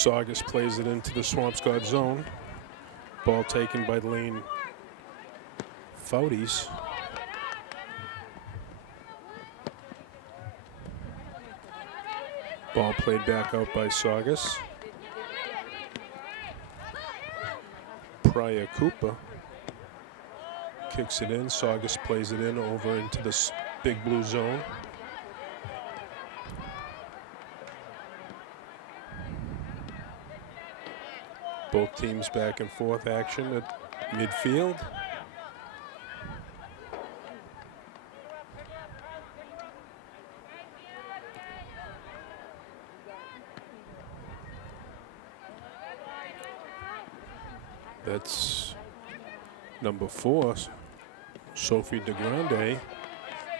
Saugus plays it into the Swampscott zone. Ball taken by Lane Fouties. Ball played back out by Saugus. Pryor Cooper kicks it in. Saugus plays it in over into the big blue zone. Both teams back and forth action at midfield. That's number 4, Sophie DeGrande,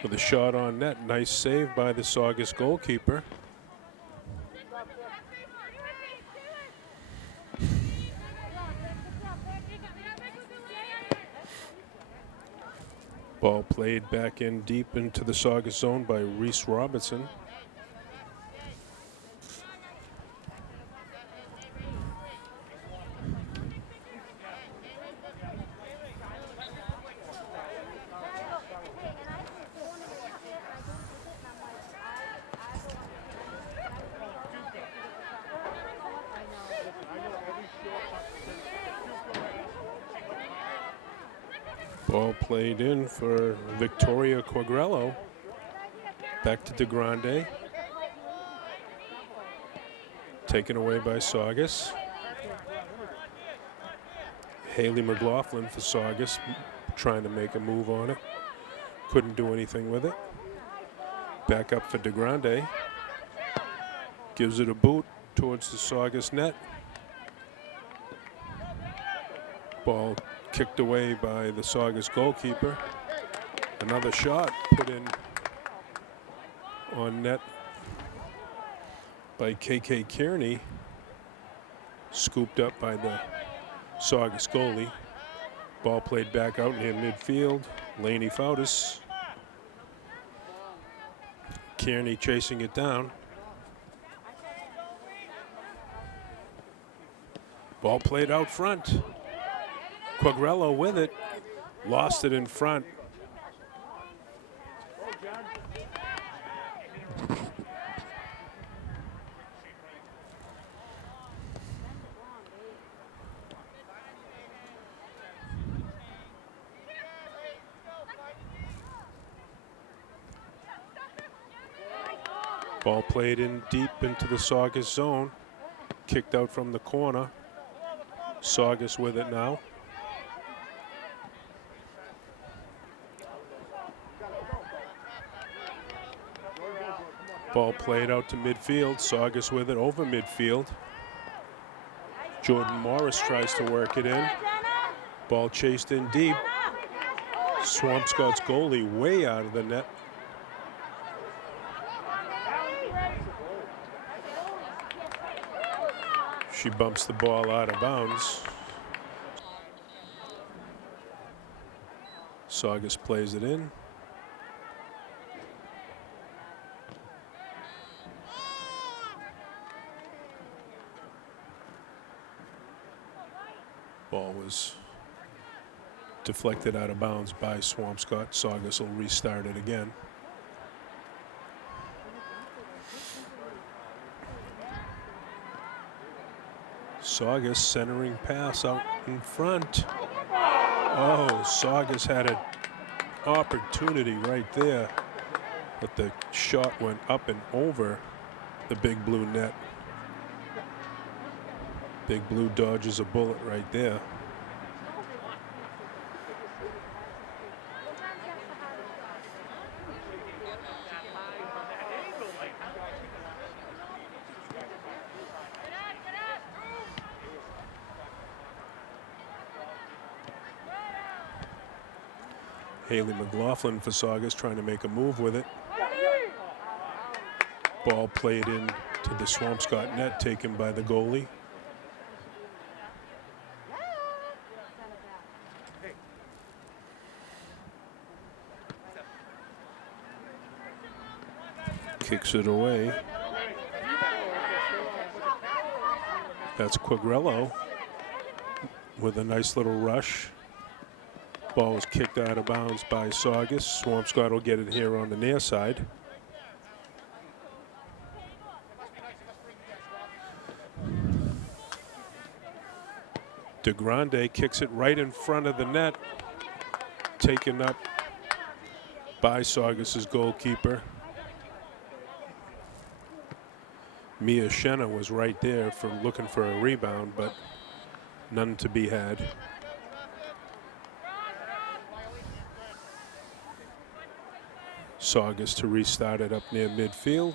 with a shot on net. Nice save by the Saugus goalkeeper. Ball played back in deep into the Saugus zone by Reese Robertson. Ball played in for Victoria Quagrello. Back to DeGrande. Taken away by Saugus. Haley McLaughlin for Saugus, trying to make a move on it. Couldn't do anything with it. Back up for DeGrande. Gives it a boot towards the Saugus net. Ball kicked away by the Saugus goalkeeper. Another shot put in on net by KK Kearney. Scooped up by the Saugus goalie. Ball played back out near midfield. Laney Foutis. Kearney chasing it down. Ball played out front. Quagrello with it, lost it in front. Ball played in deep into the Saugus zone, kicked out from the corner. Saugus with it now. Ball played out to midfield. Saugus with it over midfield. Jordan Morris tries to work it in. Ball chased in deep. Swampscott's goalie way out of the net. She bumps the ball out of bounds. Saugus plays it in. Ball was deflected out of bounds by Swampscott. Saugus will restart it again. Saugus centering pass out in front. Oh, Saugus had an opportunity right there, but the shot went up and over the big blue net. Big blue dodges a bullet right there. Haley McLaughlin for Saugus trying to make a move with it. Ball played in to the Swampscott net, taken by the goalie. Kicks it away. That's Quagliarello with a nice little rush. Ball was kicked out of bounds by Saugus. Swampscott will get it here on the near side. DeGrande kicks it right in front of the net. Taken up by Saugus's goalkeeper. Mia Schenna was right there for looking for a rebound, but none to be had. Saugus to restart it up near midfield.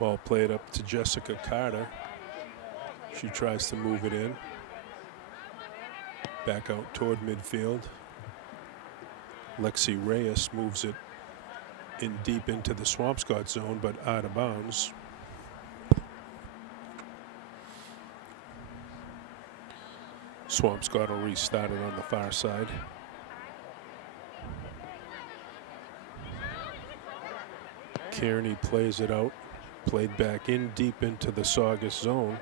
Ball played up to Jessica Carter. She tries to move it in. Back out toward midfield. Lexi Reyes moves it in deep into the Swampscott zone, but out of bounds. Swampscott will restart it on the far side. Kearney plays it out. Played back in deep into the Saugus zone.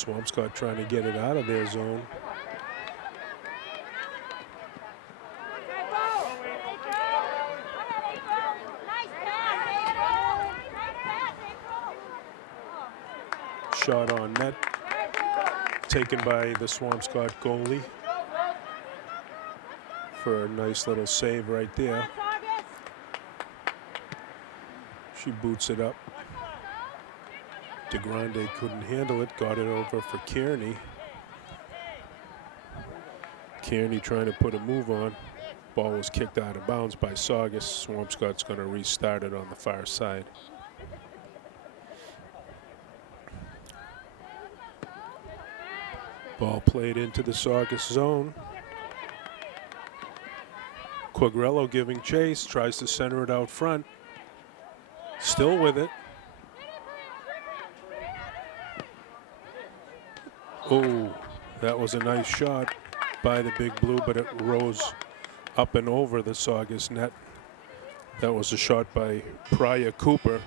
Swampscott trying to get it out of their zone. Shot on net. Taken by the Swampscott goalie for a nice little save right there. She boots it up. DeGrande couldn't handle it, got it over for Kearney. Kearney trying to put a move on. Ball was kicked out of bounds by Saugus. Swampscott's going to restart it on the far side. Ball played into the Saugus zone. Quagliarello giving chase, tries to center it out front. Still with it. Oh, that was a nice shot by the Big Blue, but it rose up and over the Saugus net. That was a shot by Pryor Cooper.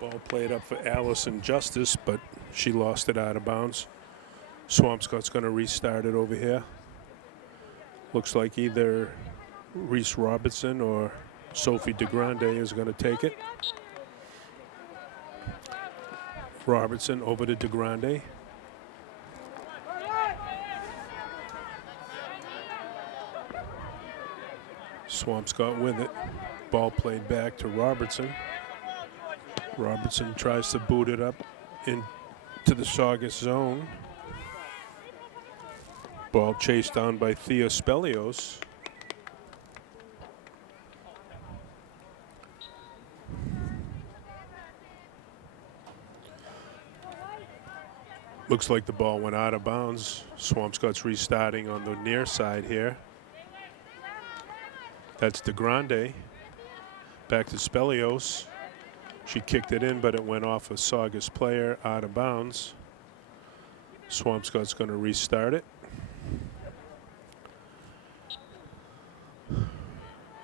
Ball played up for Allison Justice, but she lost it out of bounds. Swampscott's going to restart it over here. Looks like either Reese Robertson or Sophie DeGrande is going to take it. Robertson over to DeGrande. Swampscott with it. Ball played back to Robertson. Robertson tries to boot it up into the Saugus zone. Ball chased down by Thea Spelios. Looks like the ball went out of bounds. Swampscott's restarting on the near side here. That's DeGrande. Back to Spelios. She kicked it in, but it went off a Saugus player out of bounds. Swampscott's going to restart it.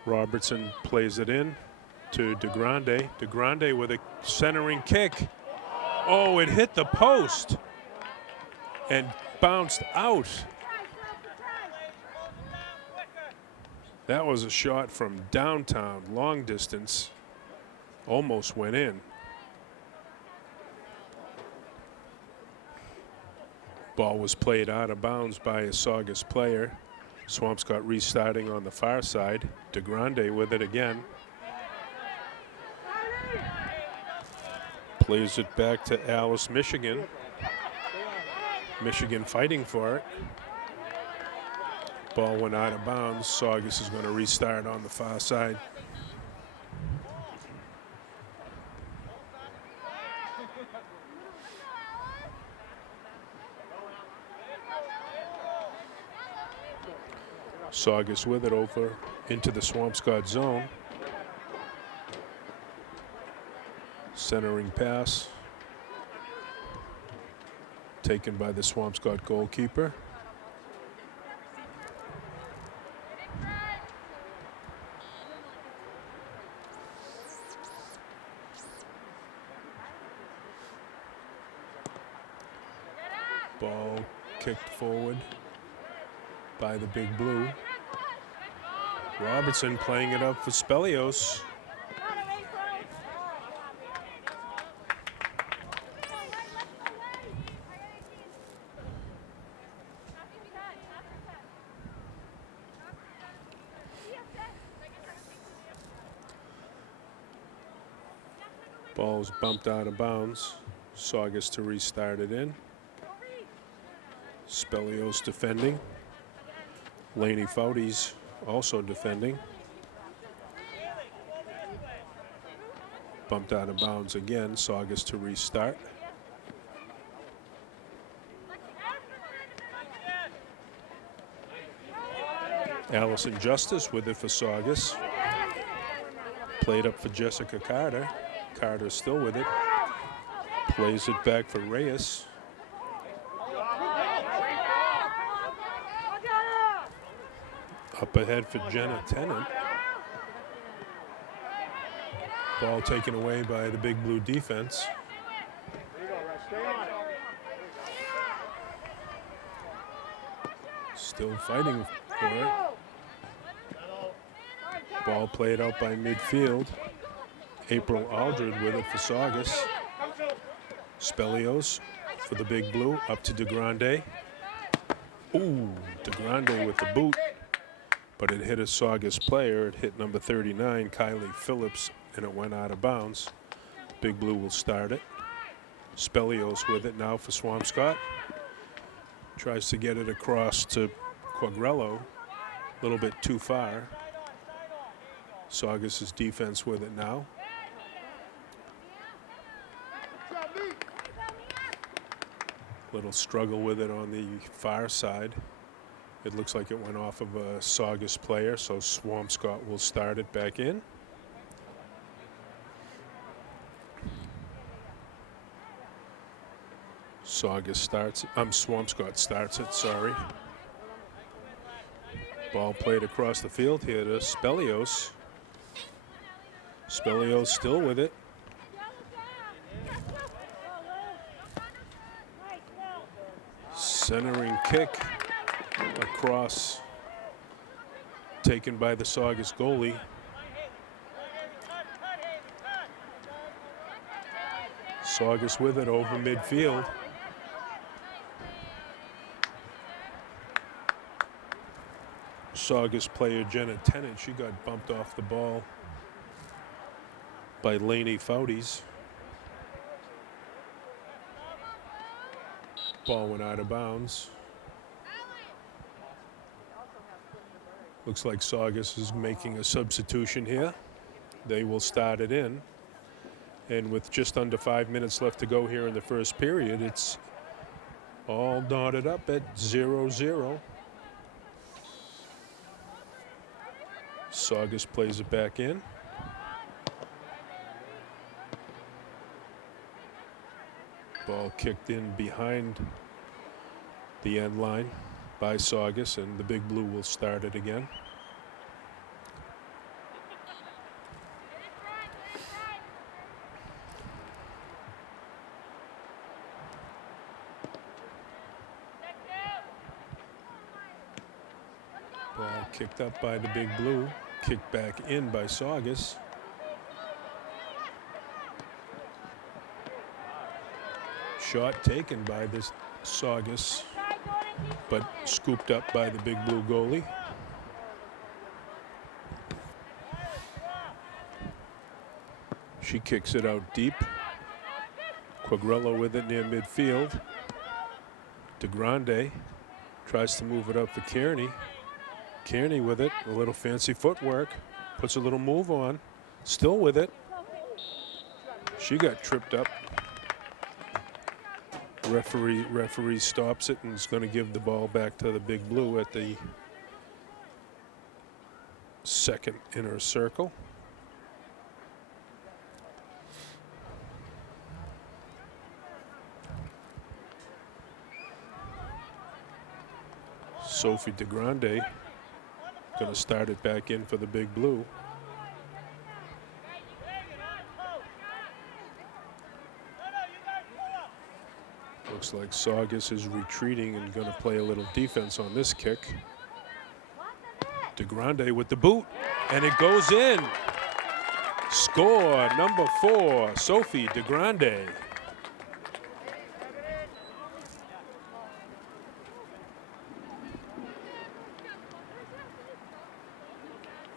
Robertson plays it in to DeGrande. DeGrande with a centering kick. Oh, it hit the post and bounced out. That was a shot from downtown, long distance. Almost went in. Ball was played out of bounds by a Saugus player. Swampscott restarting on the far side. DeGrande with it again. Plays it back to Alice, Michigan. Michigan fighting for it. Ball went out of bounds. Saugus is going to restart on the far side. Saugus with it over into the Swampscott zone. Centering pass. Taken by the Swampscott goalkeeper. Ball kicked forward by the Big Blue. Robertson playing it up for Spelios. Ball's bumped out of bounds. Saugus to restart it in. Spelios defending. Laney Foudy's also defending. Bumped out of bounds again. Saugus to restart. Allison Justice with it for Saugus. Played up for Jessica Carter. Carter still with it. Plays it back for Reyes. Up ahead for Jenna Tennant. Ball taken away by the Big Blue defense. Still fighting for it. Ball played out by midfield. April Aldred with it for Saugus. Spelios for the Big Blue, up to DeGrande. Ooh, DeGrande with the boot, but it hit a Saugus player. It hit number 39, Kylie Phillips, and it went out of bounds. Big Blue will start it. Spelios with it now for Swampscott. Tries to get it across to Quagrello, a little bit too far. Saugus's defense with it now. Little struggle with it on the far side. It looks like it went off of a Saugus player, so Swampscott will start it back in. Swampscott starts it, sorry. Ball played across the field here to Spelios. Spelios still with it. Centering kick across, taken by the Saugus goalie. Saugus with it over midfield. Saugus player Jenna Tennant, she got bumped off the ball by Laney Foudy's. Ball went out of bounds. Looks like Saugus is making a substitution here. They will start it in. And with just under 5 minutes left to go here in the first period, it's All knotted up at 0-0. Saugus plays it back in. Ball kicked in behind the end line by Saugus, and the Big Blue will start it again. Ball kicked up by the Big Blue, kicked back in by Saugus. Shot taken by this Saugus, but scooped up by the Big Blue goalie. She kicks it out deep. Quagliarella with it near midfield. DeGrande tries to move it up for Kearney. Kearney with it, a little fancy footwork, puts a little move on, still with it. She got tripped up. Referee stops it and is going to give the ball back to the Big Blue at the second inner circle. Sophie DeGrande going to start it back in for the Big Blue. Looks like Saugus is retreating and going to play a little defense on this kick. DeGrande with the boot, and it goes in. Score number 4, Sophie DeGrande.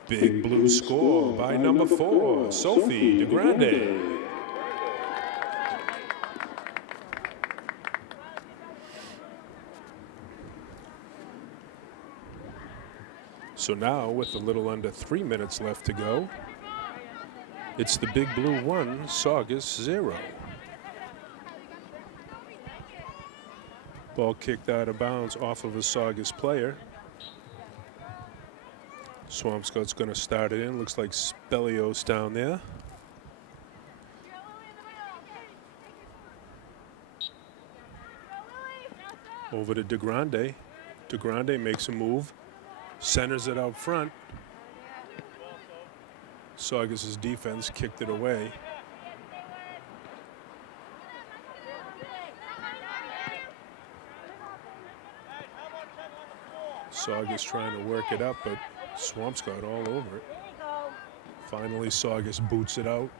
Big Blue score by number 4, Sophie DeGrande. So now, with a little under 3 minutes left to go, it's the Big Blue 1, Saugus 0. Ball kicked out of bounds off of a Saugus player. Swampscott's going to start it in. Looks like Spelios down there. Over to DeGrande. DeGrande makes a move. Centers it out front. Saugus's defense kicked it away. Saugus trying to work it up, but Swampscott all over it. Finally, Saugus boots it out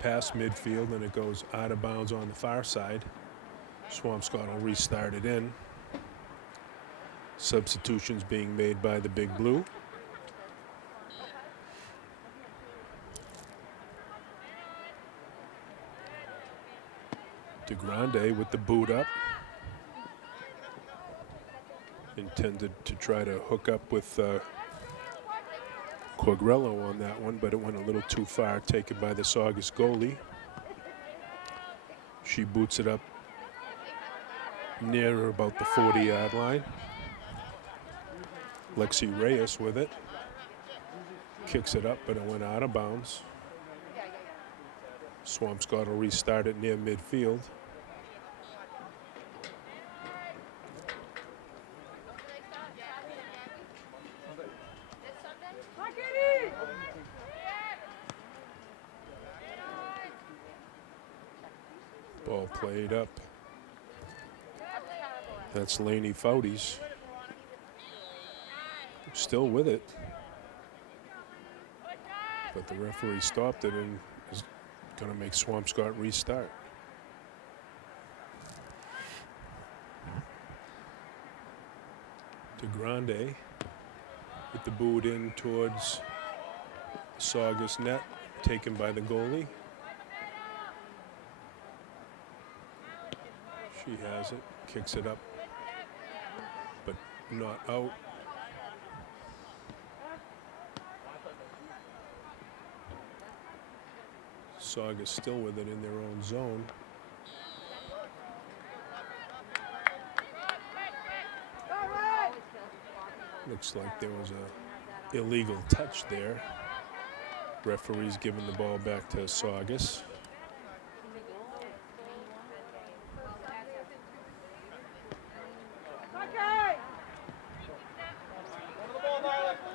past midfield, and it goes out of bounds on the far side. Swampscott will restart it in. Substitutions being made by the Big Blue. DeGrande with the boot up. Intended to try to hook up with Quagliarella on that one, but it went a little too far, taken by the Saugus goalie. She boots it up near about the 40-yard line. Lexi Reyes with it. Kicks it up, but it went out of bounds. Swampscott will restart it near midfield. Ball played up. That's Lainey Foudy's. Still with it. But the referee stopped it and is going to make Swampscott restart. DeGrande with the boot in towards Saugus net, taken by the goalie. She has it, kicks it up, but not out. Saugus still with it in their own zone. Looks like there was a illegal touch there. Referee's giving the ball back to Saugus.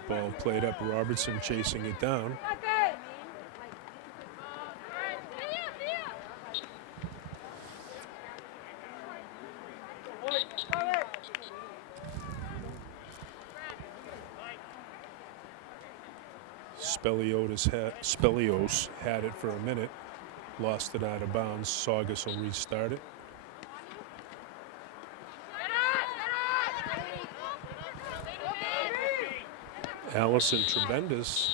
Ball played up, Robertson chasing it down. Spelios had it for a minute, lost it out of bounds. Saugus will restart it. Allison Trebendis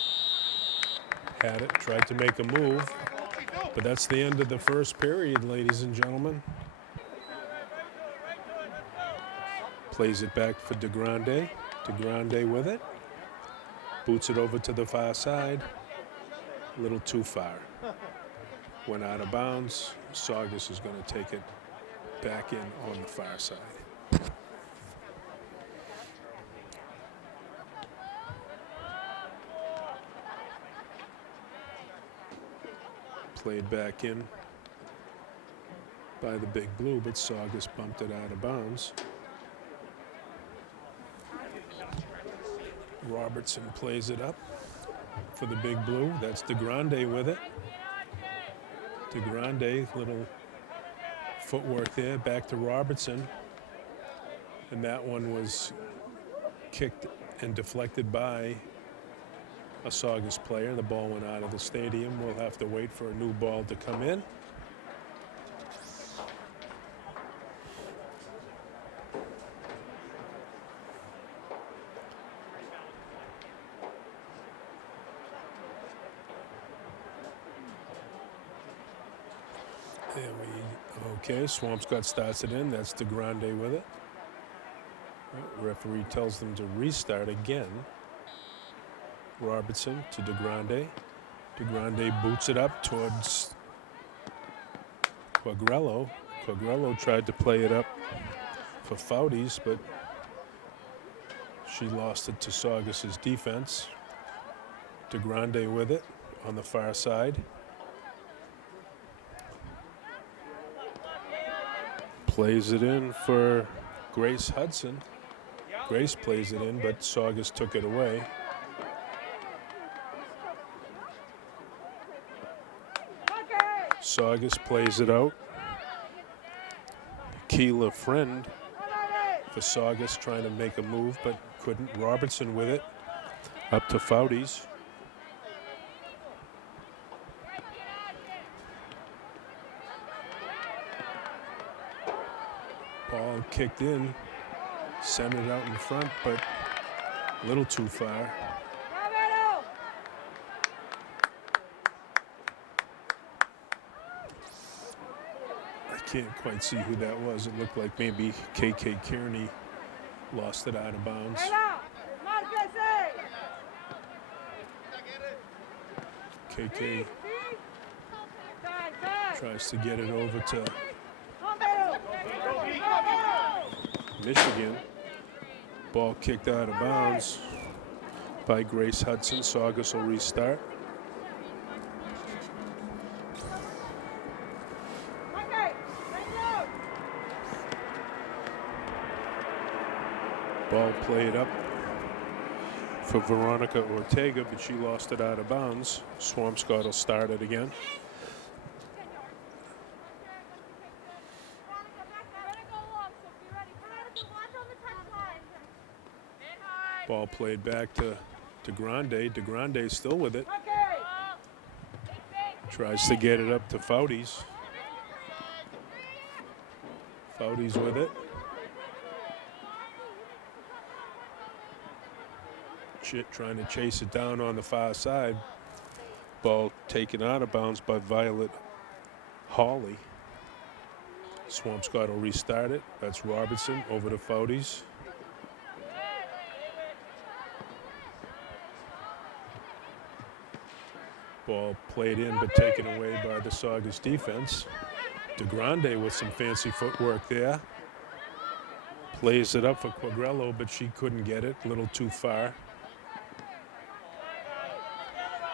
had it, tried to make a move, but that's the end of the first period, ladies and gentlemen. Plays it back for DeGrande. DeGrande with it. Boots it over to the far side. A little too far. Went out of bounds. Saugus is going to take it back in on the far side. Played back in by the Big Blue, but Saugus bumped it out of bounds. Robertson plays it up for the Big Blue. That's DeGrande with it. DeGrande, little footwork there, back to Robertson. And that one was kicked and deflected by a Saugus player. The ball went out of the stadium. We'll have to wait for a new ball to come in. Okay, Swampscott starts it in. That's DeGrande with it. Referee tells them to restart again. Robertson to DeGrande. DeGrande boots it up towards Quagliarello. Quagliarello tried to play it up for Fouties, but she lost it to Saugus's defense. DeGrande with it on the far side. Plays it in for Grace Hudson. Grace plays it in, but Saugus took it away. Saugus plays it out. Keela Friend for Saugus, trying to make a move, but couldn't. Robertson with it, up to Fouties. Ball kicked in, sent it out in front, but a little too far. I can't quite see who that was. It looked like maybe KK Kearney lost it out of bounds. KK tries to get it over to Michigan. Ball kicked out of bounds by Grace Hudson. Saugus will restart. Ball played up for Veronica Ortega, but she lost it out of bounds. Swampscott will start it again. Ball played back to DeGrande. DeGrande still with it. Tries to get it up to Fouties. Fouties with it. Trying to chase it down on the far side. Ball taken out of bounds by Violet Hawley. Swampscott will restart it. That's Robertson over to Fouties. Ball played in but taken away by the Saugus defense. DeGrande with some fancy footwork there. Lays it up for Quagliarello, but she couldn't get it. A little too far.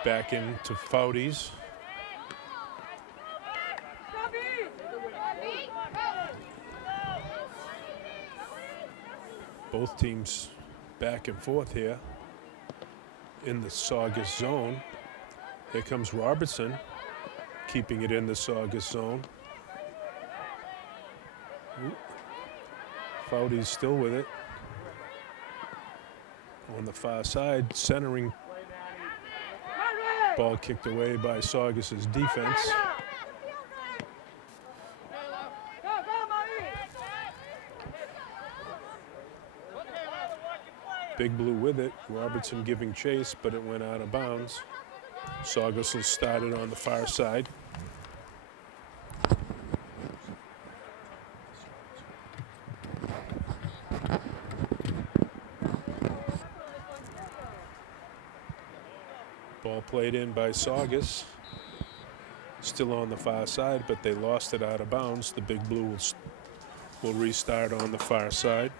Back into Foudy's. Both teams back and forth here in the Saugus zone. Here comes Robertson, keeping it in the Saugus zone. Foudy's still with it. On the far side, centering. Ball kicked away by Saugus's defense. Big Blue with it. Robertson giving chase, but it went out of bounds. Saugus will start it on the far side. Ball played in by Saugus. Still on the far side, but they lost it out of bounds. The Big Blue will restart on the far side.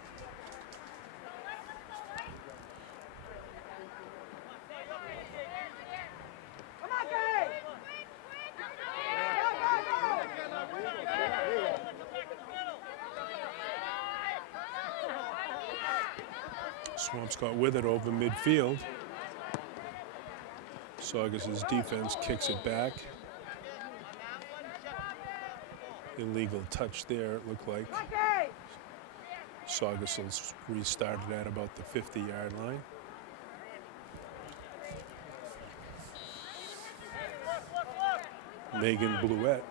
Swampscott with it over midfield. Saugus's defense kicks it back. Illegal touch there, it looked like. Saugus will restart it at about the 50-yard line. Megan Bluette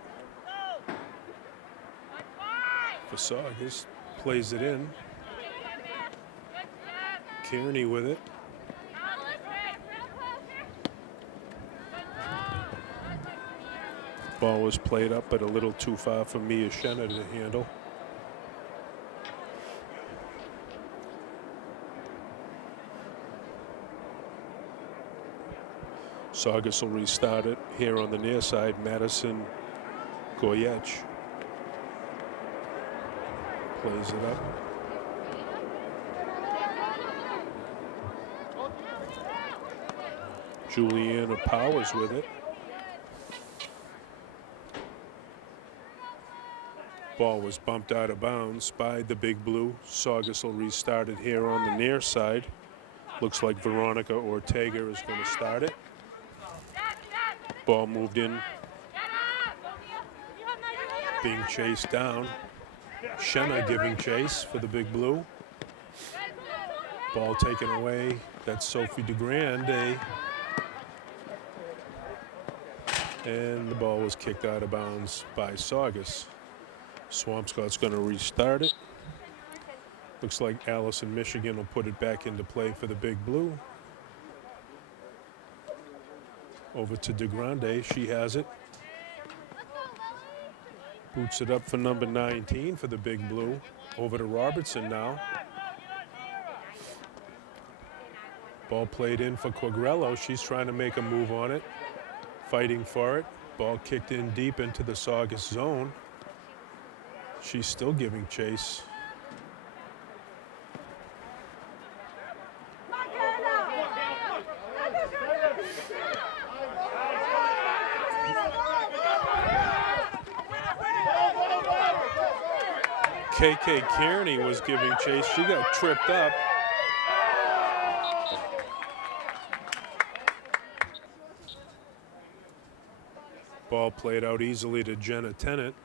for Saugus, plays it in. Kearney with it. Ball was played up, but a little too far for Mia Schenna to handle. Saugus will restart it here on the near side. Madison Goyech plays it up. Juliana Powers with it. Ball was bumped out of bounds by the Big Blue. Saugus will restart it here on the near side. Looks like Veronica Ortega is going to start it. Ball moved in. Being chased down. Schenna giving chase for the Big Blue. Ball taken away. That's Sophie DeGrande. And the ball was kicked out of bounds by Saugus. Swampscott's going to restart it. Looks like Allison Michigan will put it back into play for the Big Blue. Over to DeGrande, she has it. Boots it up for number 19 for the Big Blue. Over to Robertson now. Ball played in for Quagliarello. She's trying to make a move on it. Fighting for it. Ball kicked in deep into the Saugus zone. She's still giving chase. KK Kearney was giving chase. She got tripped up. Ball played out easily to Jenna Tennant.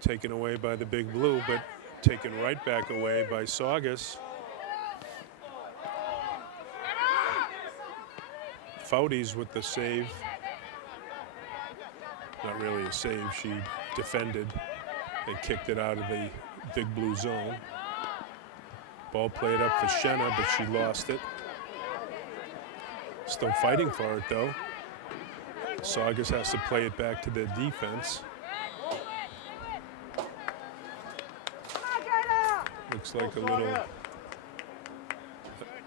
Taken away by the Big Blue, but taken right back away by Saugus. Foudy's with the save. Not really a save, she defended and kicked it out of the Big Blue zone. Ball played up for Schenna, but she lost it. Still fighting for it though. Saugus has to play it back to their defense. Looks like a little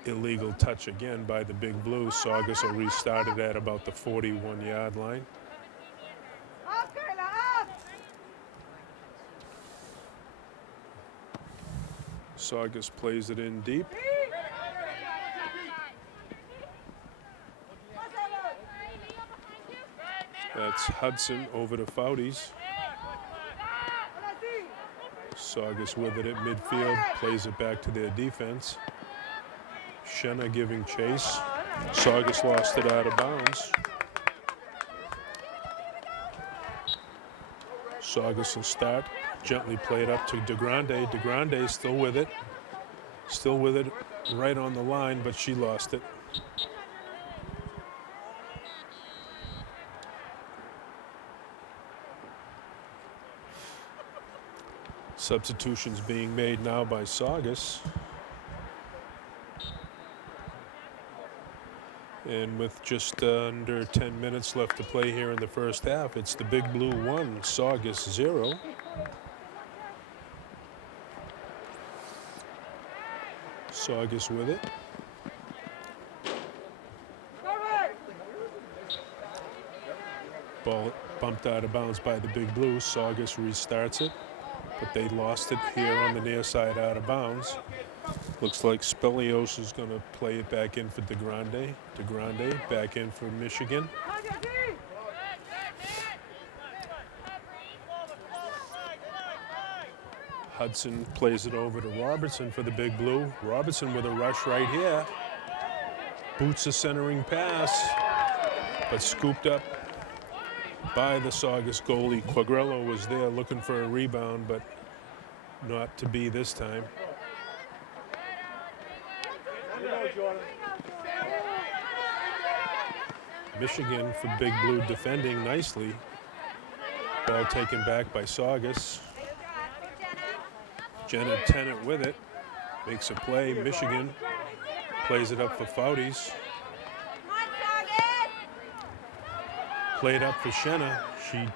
illegal touch again by the Big Blue. Saugus will restart it at about the 41-yard line. Saugus plays it in deep. That's Hudson over to Fouties. Saugus with it at midfield, plays it back to their defense. Shenna giving chase. Saugus lost it out of bounds. Saugus will start, gently play it up to DeGrande. DeGrande still with it. Still with it right on the line, but she lost it. Substitutions being made now by Saugus. And with just under 10 minutes left to play here in the first half, it's the Big Blue 1, Saugus 0. Saugus with it. Ball bumped out of bounds by the Big Blue. Saugus restarts it, but they lost it here on the near side out of bounds. Looks like Spelios is going to play it back in for DeGrande. DeGrande back in for Michigan. Hudson plays it over to Robertson for the Big Blue. Robertson with a rush right here. Boots a centering pass, but scooped up by the Saugus goalie. Quagliarello was there looking for a rebound, but not to be this time. Michigan for Big Blue defending nicely. Ball taken back by Saugus. Jenna Tennant with it. Makes a play. Michigan plays it up for Fouties. Played up for Shenna. She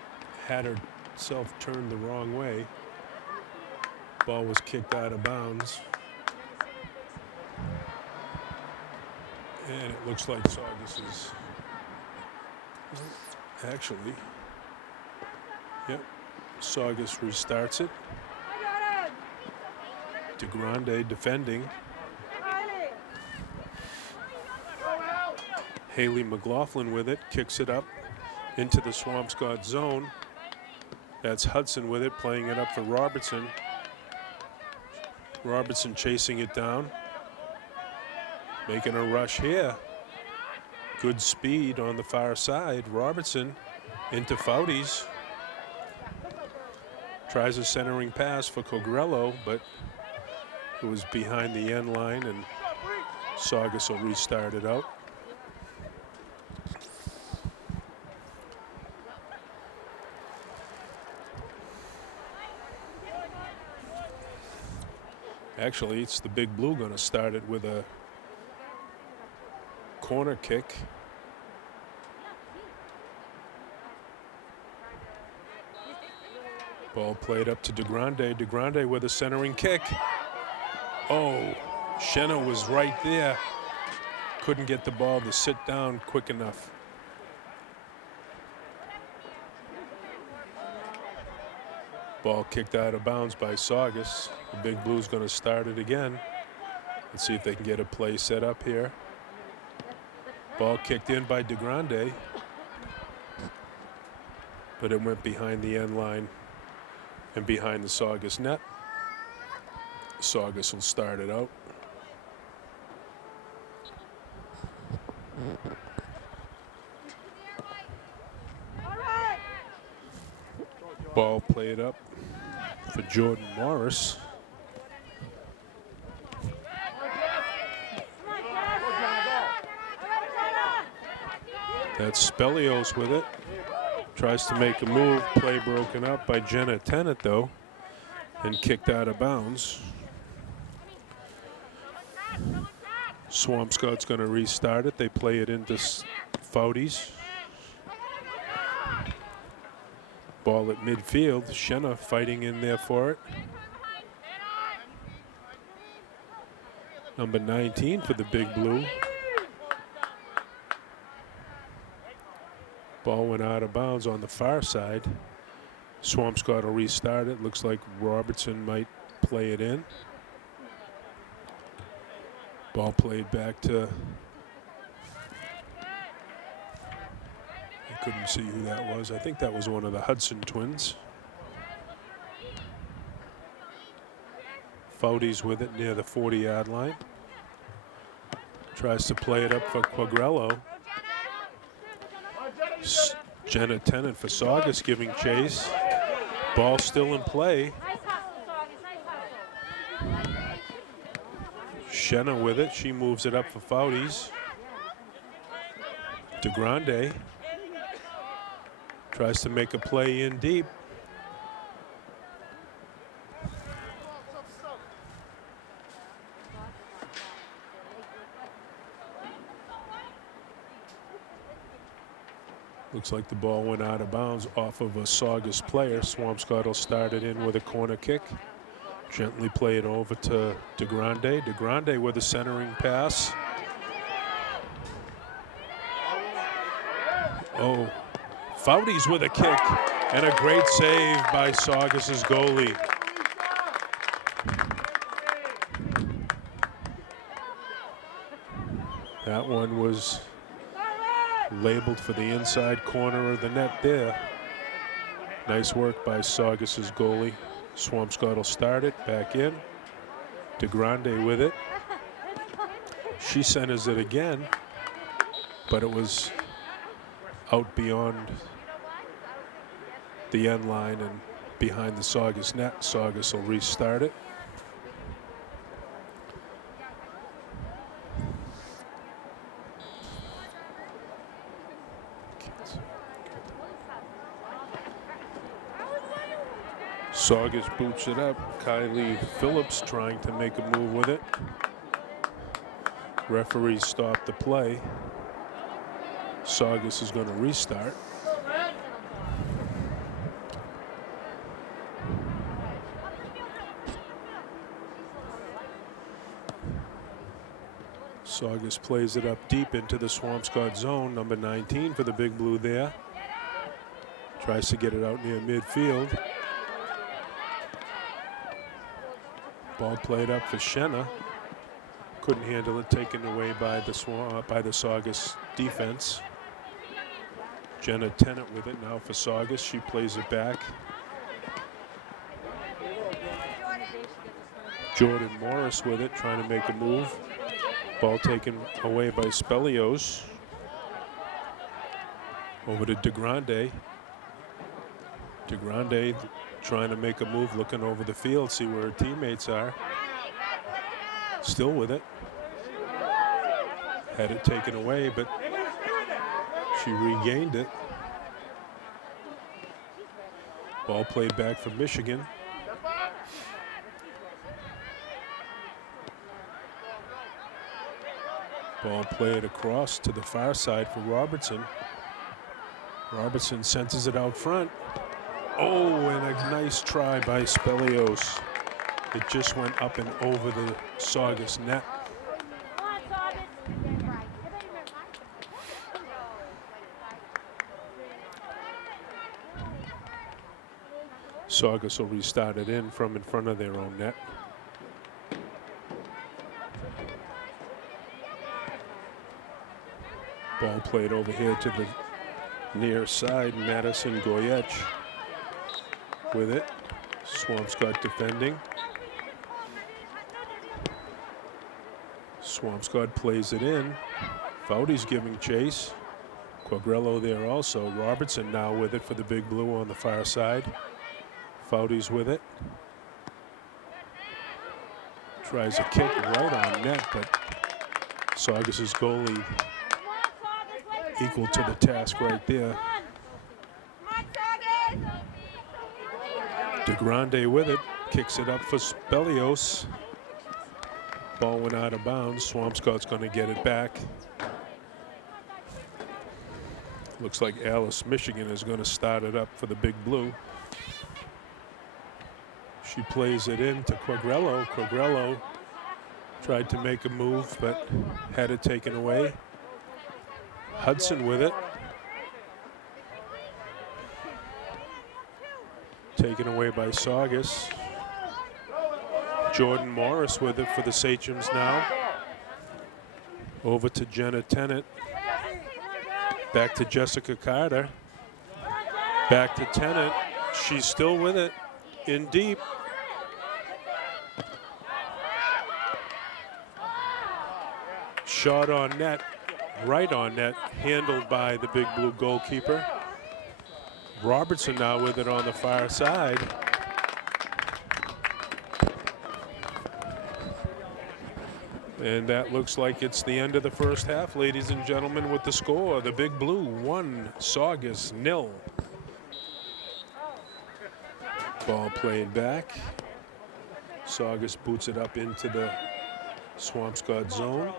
had herself turned the wrong way. Ball was kicked out of bounds. And it looks like Saugus is actually, yep, Saugus restarts it. DeGrande defending. Haley McLaughlin with it, kicks it up into the Swampscott zone. That's Hudson with it, playing it up for Robertson. Robertson chasing it down. Making a rush here. Good speed on the far side. Robertson into Fouties. Tries a centering pass for Quagliarello, but it was behind the end line, and Saugus will restart it out. Actually, it's the Big Blue going to start it with a corner kick. Ball played up to DeGrande. DeGrande with a centering kick. Oh, Shenna was right there. Couldn't get the ball to sit down quick enough. Ball kicked out of bounds by Saugus. The Big Blue's going to start it again. Let's see if they can get a play set up here. Ball kicked in by DeGrande, but it went behind the end line and behind the Saugus net. Saugus will start it out. Ball played up for Jordan Morris. That's Spelios with it. Tries to make a move. Play broken up by Jenna Tennant, though, and kicked out of bounds. Swampscott's going to restart it. They play it into Fouties. Ball at midfield. Shenna fighting in there for it. Number 19 for the Big Blue. Ball went out of bounds on the far side. Swampscott will restart it. Looks like Robertson might play it in. Ball played back to, I couldn't see who that was. I think that was one of the Hudson twins. Foudy's with it near the 40-yard line. Tries to play it up for Quagliarello. Jenna Tennant for Saugus giving chase. Ball still in play. Shenna with it. She moves it up for Foudy's. DeGrande tries to make a play in deep. Looks like the ball went out of bounds off of a Saugus player. Swampscott will start it in with a corner kick. Gently play it over to DeGrande. DeGrande with a centering pass. Oh, Foudy's with a kick and a great save by Saugus's goalie. That one was labeled for the inside corner of the net there. Nice work by Saugus's goalie. Swampscott will start it back in. DeGrande with it. She centers it again, but it was out beyond the end line and behind the Saugus net. Saugus will restart it. Saugus boots it up. Kylie Phillips trying to make a move with it. Referee stopped the play. Saugus is going to restart. Saugus plays it up deep into the Swampscott zone. Number 19 for the Big Blue there. Tries to get it out near midfield. Ball played up for Shenna. Couldn't handle it, taken away by the Saugus defense. Jenna Tennant with it now for Saugus. She plays it back. Jordan Morris with it, trying to make a move. Ball taken away by Spelios. Over to DeGrande. DeGrande trying to make a move, looking over the field, see where her teammates are. Still with it. Had it taken away, but she regained it. Ball played back from Michigan. Ball played across to the far side for Robertson. Robertson senses it out front. Oh, and a nice try by Spelios. It just went up and over the Saugus net. Saugus will restart it in from in front of their own net. Ball played over here to the near side. Madison Goyech with it. Swampscott defending. Swampscott plays it in. Foudy's giving chase. Quagliarello there also. Robertson now with it for the Big Blue on the far side. Foudy's with it. Tries a kick right on net, but Saugus's goalie equal to the task right there. DeGrande with it, kicks it up for Spelios. Ball went out of bounds. Swampscott's going to get it back. Looks like Alice Michigan is going to start it up for the Big Blue. She plays it in to Quagliarello. Quagliarello tried to make a move, but had it taken away. Hudson with it. Taken away by Saugus. Jordan Morris with it for the Sachems now. Over to Jenna Tennant. Back to Jessica Carter. Back to Tennant. She's still with it. In deep. Shot on net. Right on net. Handled by the Big Blue goalkeeper. Robertson now with it on the far side. And that looks like it's the end of the first half, ladies and gentlemen, with the score. The Big Blue 1, Saugus 0. Ball played back. Saugus boots it up into the Swampscott zone.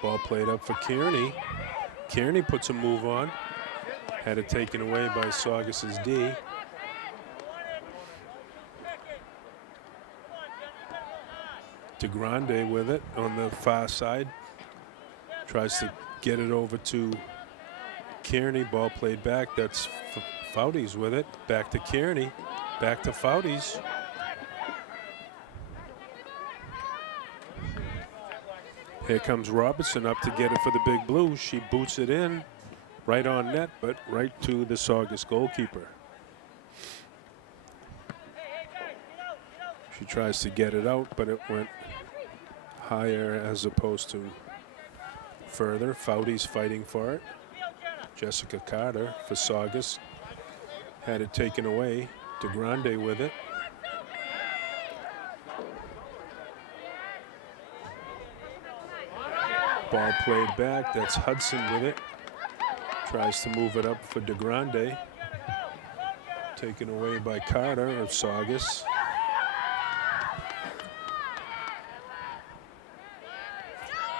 Ball played up for Kearney. Kearney puts a move on. Had it taken away by Saugus's D. DeGrande with it on the far side. Tries to get it over to Kearney. Ball played back. That's Foudy's with it. Back to Kearney. Back to Foudy's. Here comes Robertson up to get it for the Big Blue. She boots it in right on net, but right to the Saugus goalkeeper. She tries to get it out, but it went higher as opposed to further. Foudy's fighting for it. Jessica Carter for Saugus. Had it taken away. DeGrande with it. Ball played back. That's Hudson with it. Tries to move it up for DeGrande. Taken away by Carter of Saugus.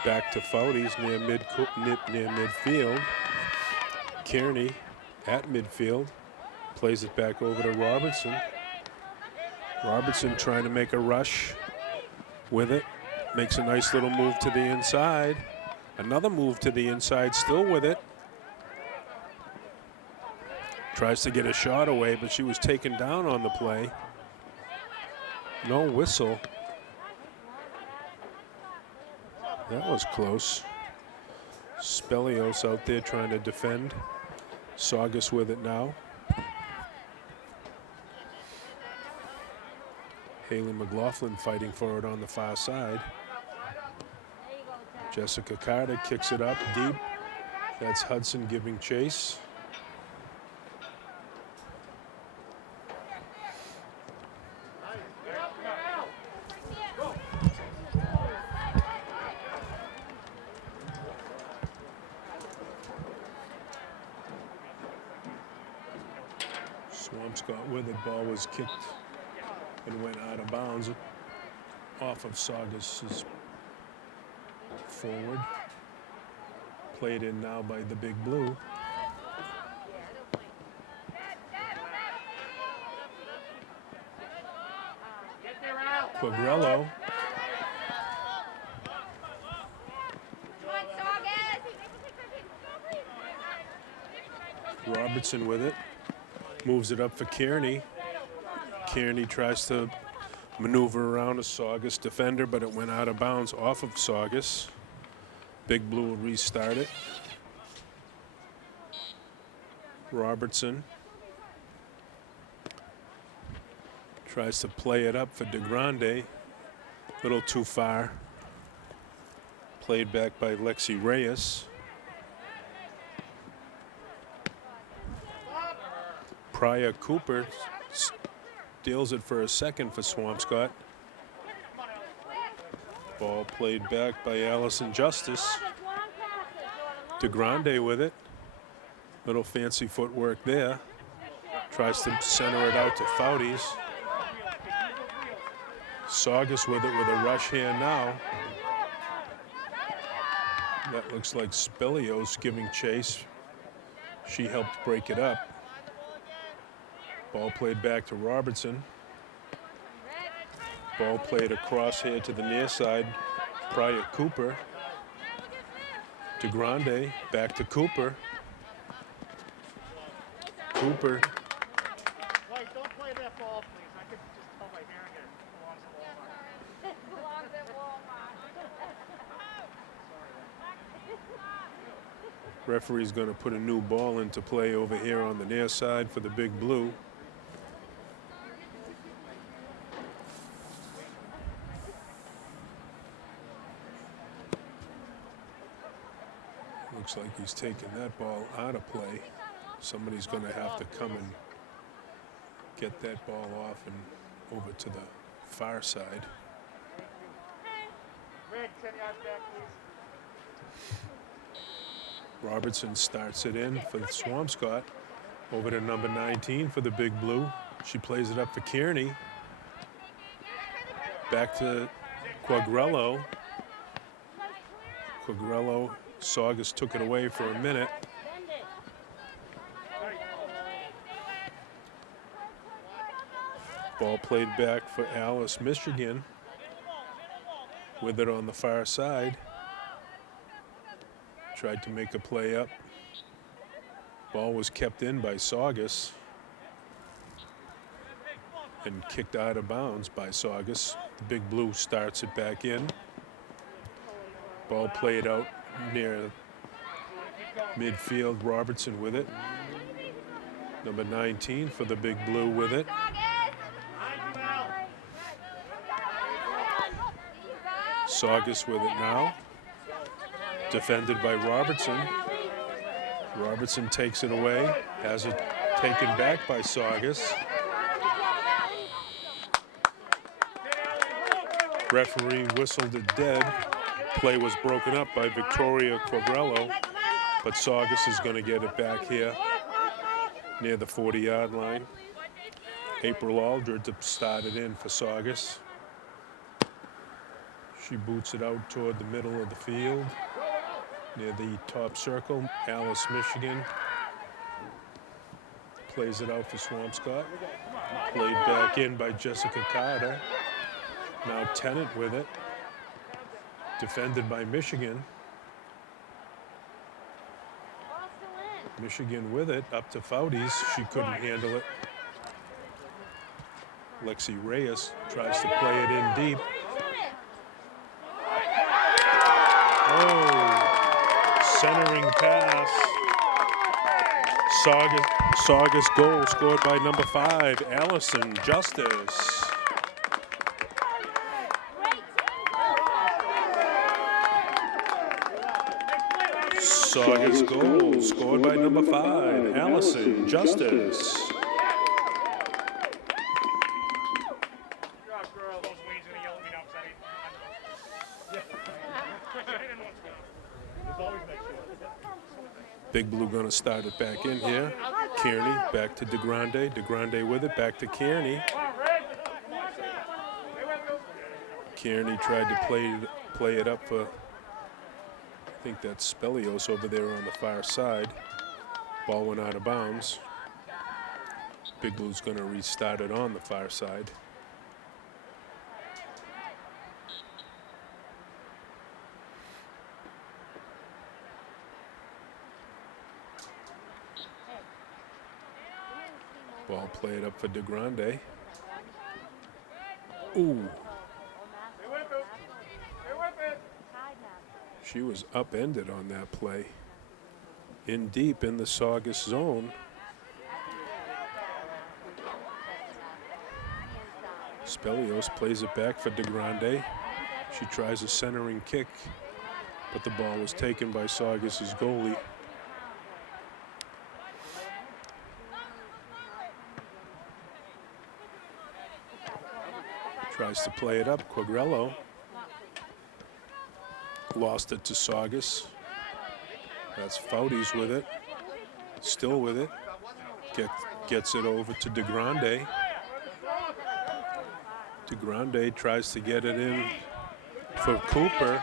Back to Foudy's near midfield. Kearney at midfield. Plays it back over to Robertson. Robertson trying to make a rush with it. Makes a nice little move to the inside. Another move to the inside, still with it. Tries to get a shot away, but she was taken down on the play. No whistle. That was close. Spelios out there trying to defend. Saugus with it now. Haley McLaughlin fighting for it on the far side. Jessica Carter kicks it up deep. That's Hudson giving chase. Swampscott with it. Ball was kicked and went out of bounds off of Saugus's forward. Played in now by the Big Blue. Quagrello. Robertson with it. Moves it up for Kearney. Kearney tries to maneuver around a Saugus defender, but it went out of bounds off of Saugus. Big Blue will restart it. Robertson tries to play it up for DeGrande. A little too far. Played back by Lexi Reyes. Pryor Cooper steals it for a second for Swampscott. Ball played back by Allison Justice. DeGrande with it. Little fancy footwork there. Tries to center it out to Foudy's. Saugus with it with a rush here now. That looks like Spelios giving chase. She helped break it up. Ball played back to Robertson. Ball played across here to the near side. Pryor Cooper. DeGrande back to Cooper. Cooper. Don't play that ball, please. I can just tell by hearing it. It belongs to Walmart. Referee's going to put a new ball into play over here on the near side for the Big Blue. Looks like he's taking that ball out of play. Somebody's going to have to come and get that ball off and over to the far side. Robertson starts it in for the Swampscott. Over to number 19 for the Big Blue. She plays it up for Kearney. Back to Quagliarello. Quagliarello, Saugus took it away for a minute. Ball played back for Alice, Michigan. With it on the far side. Tried to make a play up. Ball was kept in by Saugus and kicked out of bounds by Saugus. The Big Blue starts it back in. Ball played out near midfield. Robertson with it. Number 19 for the Big Blue with it. Saugus with it now. Defended by Robertson. Robertson takes it away. Has it taken back by Saugus. Referee whistled it dead. Play was broken up by Victoria Quagliarello, but Saugus is going to get it back here near the 40-yard line. April Aldred to start it in for Saugus. She boots it out toward the middle of the field near the top circle. Alice, Michigan plays it out for Swampscott. Played back in by Jessica Carter. Now Tennant with it. Defended by Michigan. Michigan with it up to Foudy's. She couldn't handle it. Lexi Reyes tries to play it in deep. Oh, centering pass. Saugus goal scored by number 5, Allison Justice. Saugus goal scored by number 5, Allison Justice. Big Blue going to start it back in here. Kearney back to DeGrande. DeGrande with it back to Kearney. Kearney tried to play it up for, I think that's Spelios over there on the far side. Ball went out of bounds. Big Blue's going to restart it on the far side. Ball played up for DeGrande. Ooh. She was upended on that play. In deep in the Saugus zone. Spelios plays it back for DeGrande. She tries a centering kick, but the ball was taken by Saugus's goalie. Tries to play it up. Quagliarello lost it to Saugus. That's Foudy's with it. Still with it. Gets it over to DeGrande. DeGrande tries to get it in for Cooper.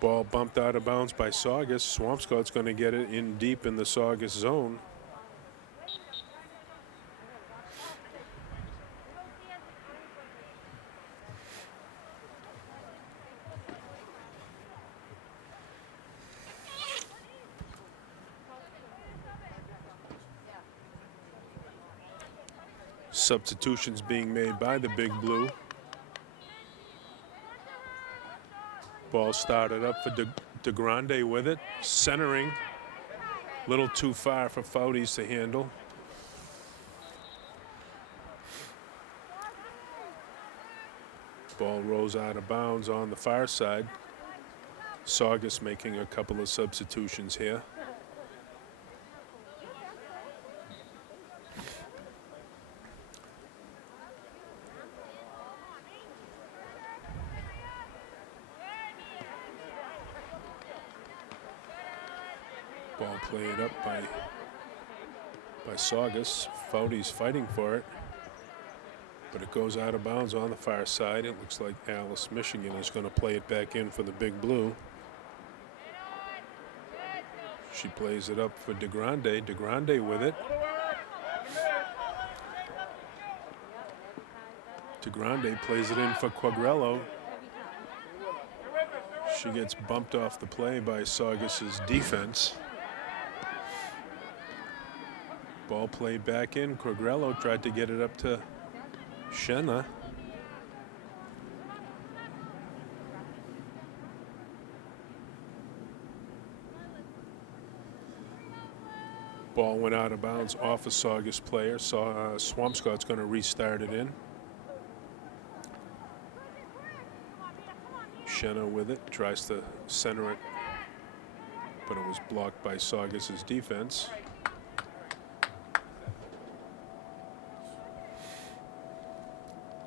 Ball bumped out of bounds by Saugus. Swampscott's going to get it in deep in the Saugus zone. Substitutions being made by the Big Blue. Ball started up for DeGrande with it, centering. Little too far for Foudy's to handle. Ball rolls out of bounds on the far side. Saugus making a couple of substitutions here. Ball played up by Saugus. Foudy's fighting for it, but it goes out of bounds on the far side. It looks like Alice, Michigan is going to play it back in for the Big Blue. She plays it up for DeGrande. DeGrande with it. DeGrande plays it in for Quagliarello. She gets bumped off the play by Saugus's defense. Ball played back in. Quagliarello tried to get it up to Shenna. Ball went out of bounds off a Saugus player. Swampscott's going to restart it in. Shenna with it, tries to center it, but it was blocked by Saugus's defense.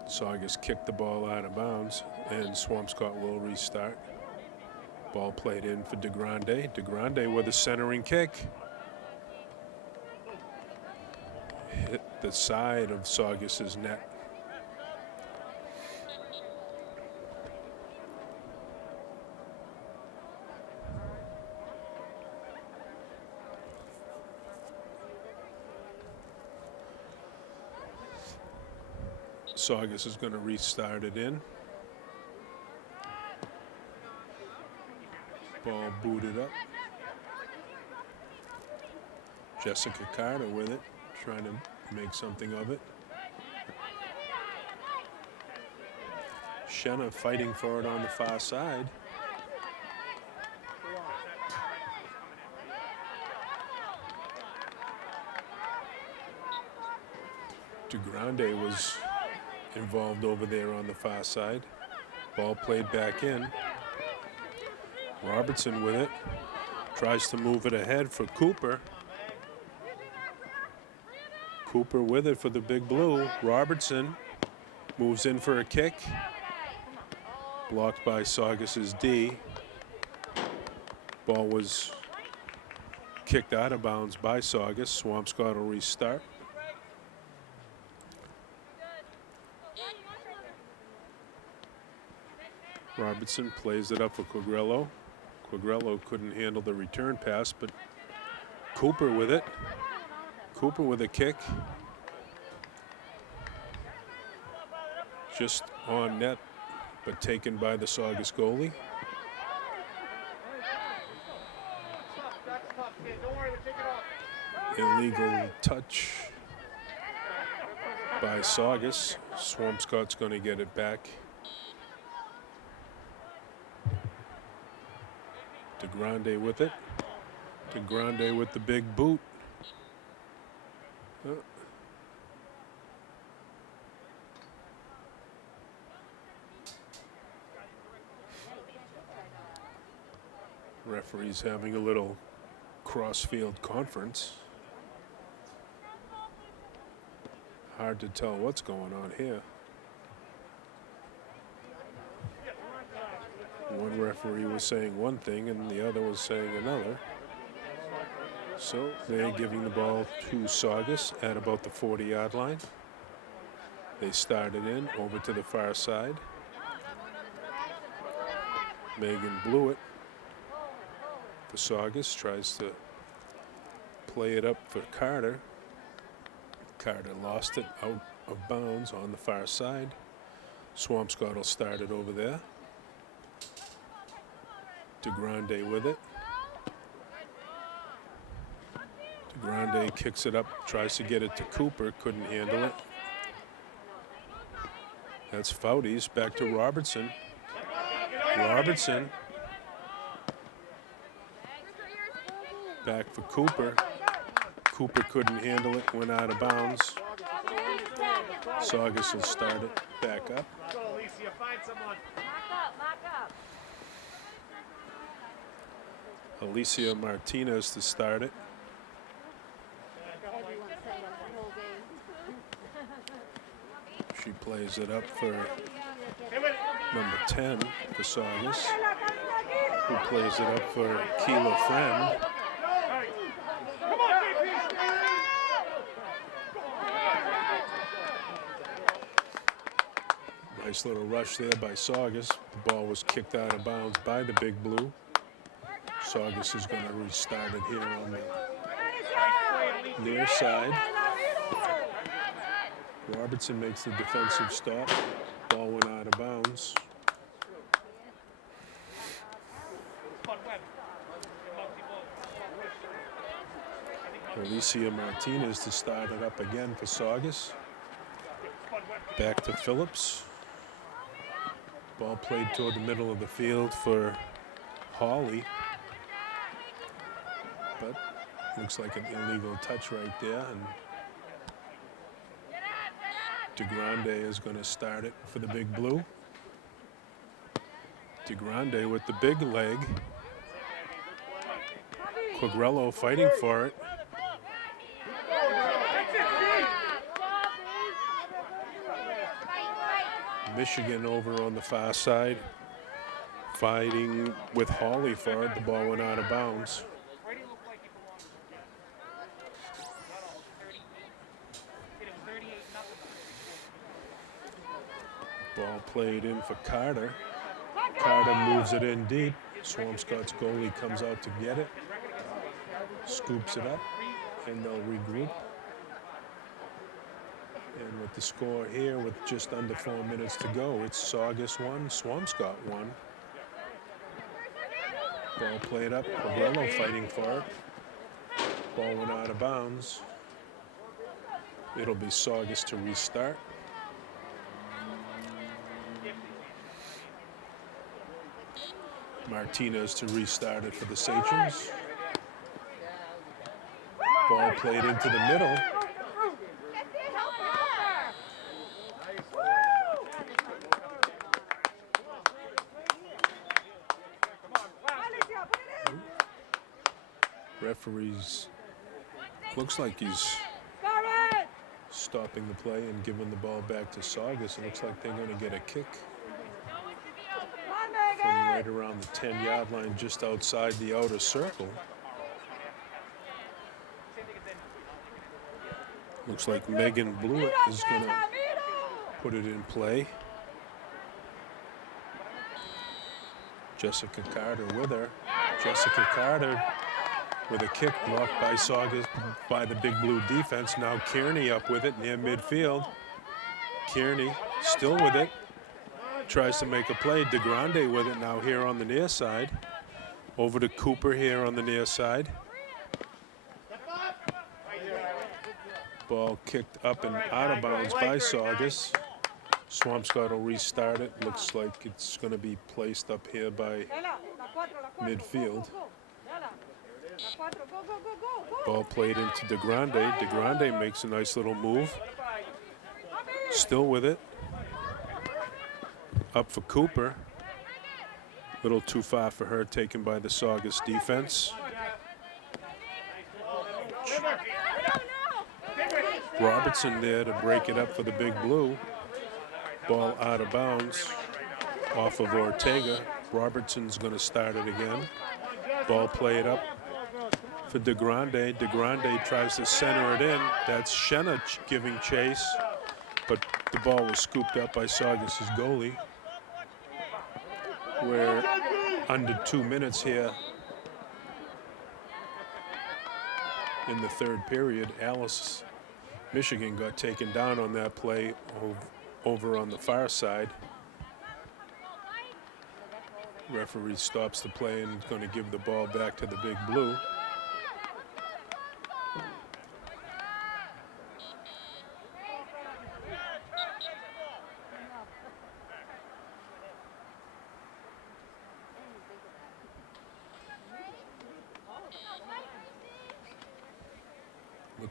Saugus kicked the ball out of bounds, and Swampscott will restart. Ball played in for DeGrande. DeGrande with a centering kick. Hit the side of Saugus's net. Saugus is going to restart it in. Ball booted up. Jessica Carter with it, trying to make something of it. Shenna fighting for it on the far side. DeGrande was involved over there on the far side. Ball played back in. Robertson with it. Tries to move it ahead for Cooper. Cooper with it for the Big Blue. Robertson moves in for a kick. Blocked by Saugus's D. Ball was kicked out of bounds by Saugus. Swampscott will restart. Robertson plays it up for Quagliarello. Quagliarello couldn't handle the return pass, but Cooper with it. Cooper with a kick. Just on net, but taken by the Saugus goalie. Illegal touch by Saugus. Swampscott's going to get it back. DeGrande with it. DeGrande with the big boot. Referee's having a little cross-field conference. Hard to tell what's going on here. One referee was saying one thing and the other was saying another. So they're giving the ball to Saugus at about the 40-yard line. They started in over to the far side. Megan blew it. The Saugus tries to play it up for Carter. Carter lost it out of bounds on the far side. Swampscott will start it over there. DeGrande with it. DeGrande kicks it up, tries to get it to Cooper, couldn't handle it. That's Foudy's, back to Robertson. Robertson Back for Cooper. Cooper couldn't handle it, went out of bounds. Saugus will start it back up. Alicia Martinez to start it. She plays it up for number 10 for Saugus, who plays it up for Keela Friend. Nice little rush there by Saugus. The ball was kicked out of bounds by the Big Blue. Saugus is going to restart it here on the near side. Robertson makes the defensive stop. Ball went out of bounds. Alicia Martinez to start it up again for Saugus. Back to Phillips. Ball played toward the middle of the field for Hawley. But looks like an illegal touch right there. And DeGrande is going to start it for the Big Blue. DeGrande with the big leg. Quagliarello fighting for it. Michigan over on the far side, fighting with Hawley for it. The ball went out of bounds. Ball played in for Carter. Carter moves it in deep. Swampscott's goalie comes out to get it, scoops it up, and they'll regroup. And with the score here, with just under 4 minutes to go, it's Saugus 1, Swampscott 1. Ball played up, Quagliarello fighting for it. Ball went out of bounds. It'll be Saugus to restart. Martinez to restart it for the Sachems. Ball played into the middle. Referees, looks like he's stopping the play and giving the ball back to Saugus. It looks like they're going to get a kick from right around the 10-yard line, just outside the outer circle. Looks like Megan Blewett is going to put it in play. Jessica Carter with her. Jessica Carter with a kick blocked by Saugus by the Big Blue defense. Now Kearney up with it near midfield. Kearney still with it. Tries to make a play. DeGrande with it now here on the near side. Over to Cooper here on the near side. Ball kicked up and out of bounds by Saugus. Swampscott will restart it. Looks like it's going to be placed up here by midfield. Ball played into DeGrande. DeGrande makes a nice little move. Still with it. Up for Cooper. A little too far for her, taken by the Saugus defense. Robertson there to break it up for the Big Blue. Ball out of bounds off of Ortega. Robertson's going to start it again. Ball played up for DeGrande. DeGrande tries to center it in. That's Shenna giving chase, but the ball was scooped up by Saugus's goalie. We're under 2 minutes here in the third period. Alice, Michigan got taken down on that play over on the far side. Referee stops the play and is going to give the ball back to the Big Blue.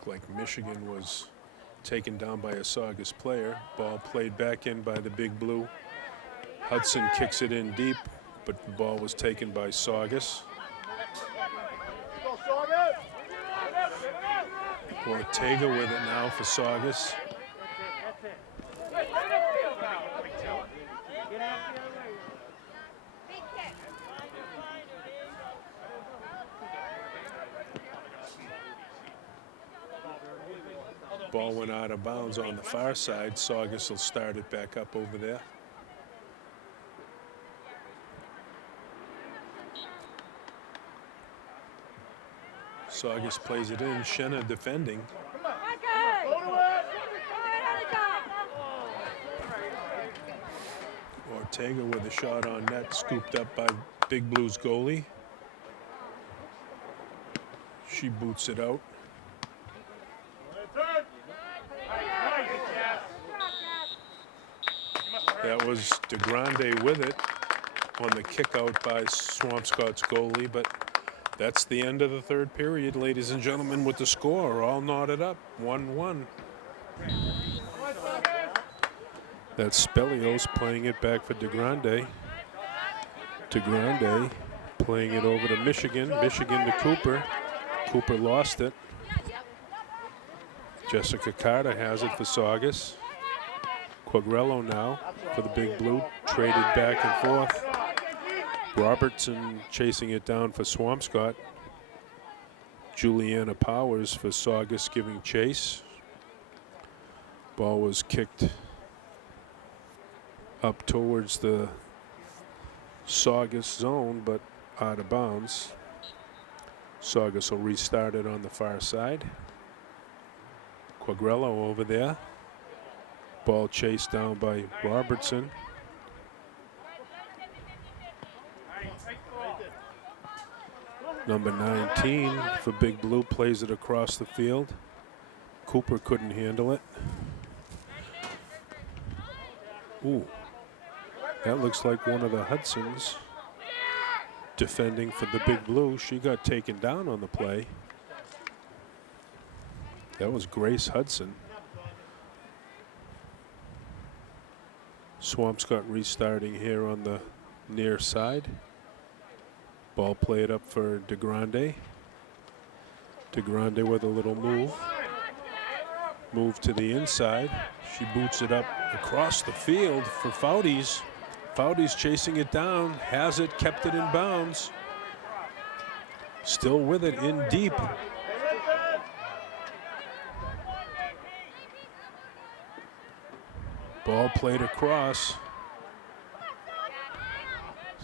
Looked like Michigan was taken down by a Saugus player. Ball played back in by the Big Blue. Hudson kicks it in deep, but the ball was taken by Saugus. Ortega with it now for Saugus. Ball went out of bounds on the far side. Saugus will start it back up over there. Saugus plays it in. Shenna defending. Ortega with a shot on net, scooped up by Big Blue's goalie. She boots it out. That was DeGrande with it on the kick out by Swampscott's goalie, but that's the end of the third period, ladies and gentlemen, with the score all knotted up, 1-1. That's Spelios playing it back for DeGrande. DeGrande playing it over to Michigan. Michigan to Cooper. Cooper lost it. Jessica Carter has it for Saugus. Quagliarello now for the Big Blue, traded back and forth. Robertson chasing it down for Swampscott. Juliana Powers for Saugus giving chase. Ball was kicked up towards the Saugus zone, but out of bounds. Saugus will restart it on the far side. Quagliarello over there. Ball chased down by Robertson. Number 19 for Big Blue plays it across the field. Cooper couldn't handle it. Ooh, that looks like one of the Hudsons defending for the Big Blue. She got taken down on the play. That was Grace Hudson. Swampscott restarting here on the near side. Ball played up for DeGrande. DeGrande with a little move. Move to the inside. She boots it up across the field for Foudy's. Foudy's chasing it down. Has it, kept it in bounds. Still with it in deep. Ball played across.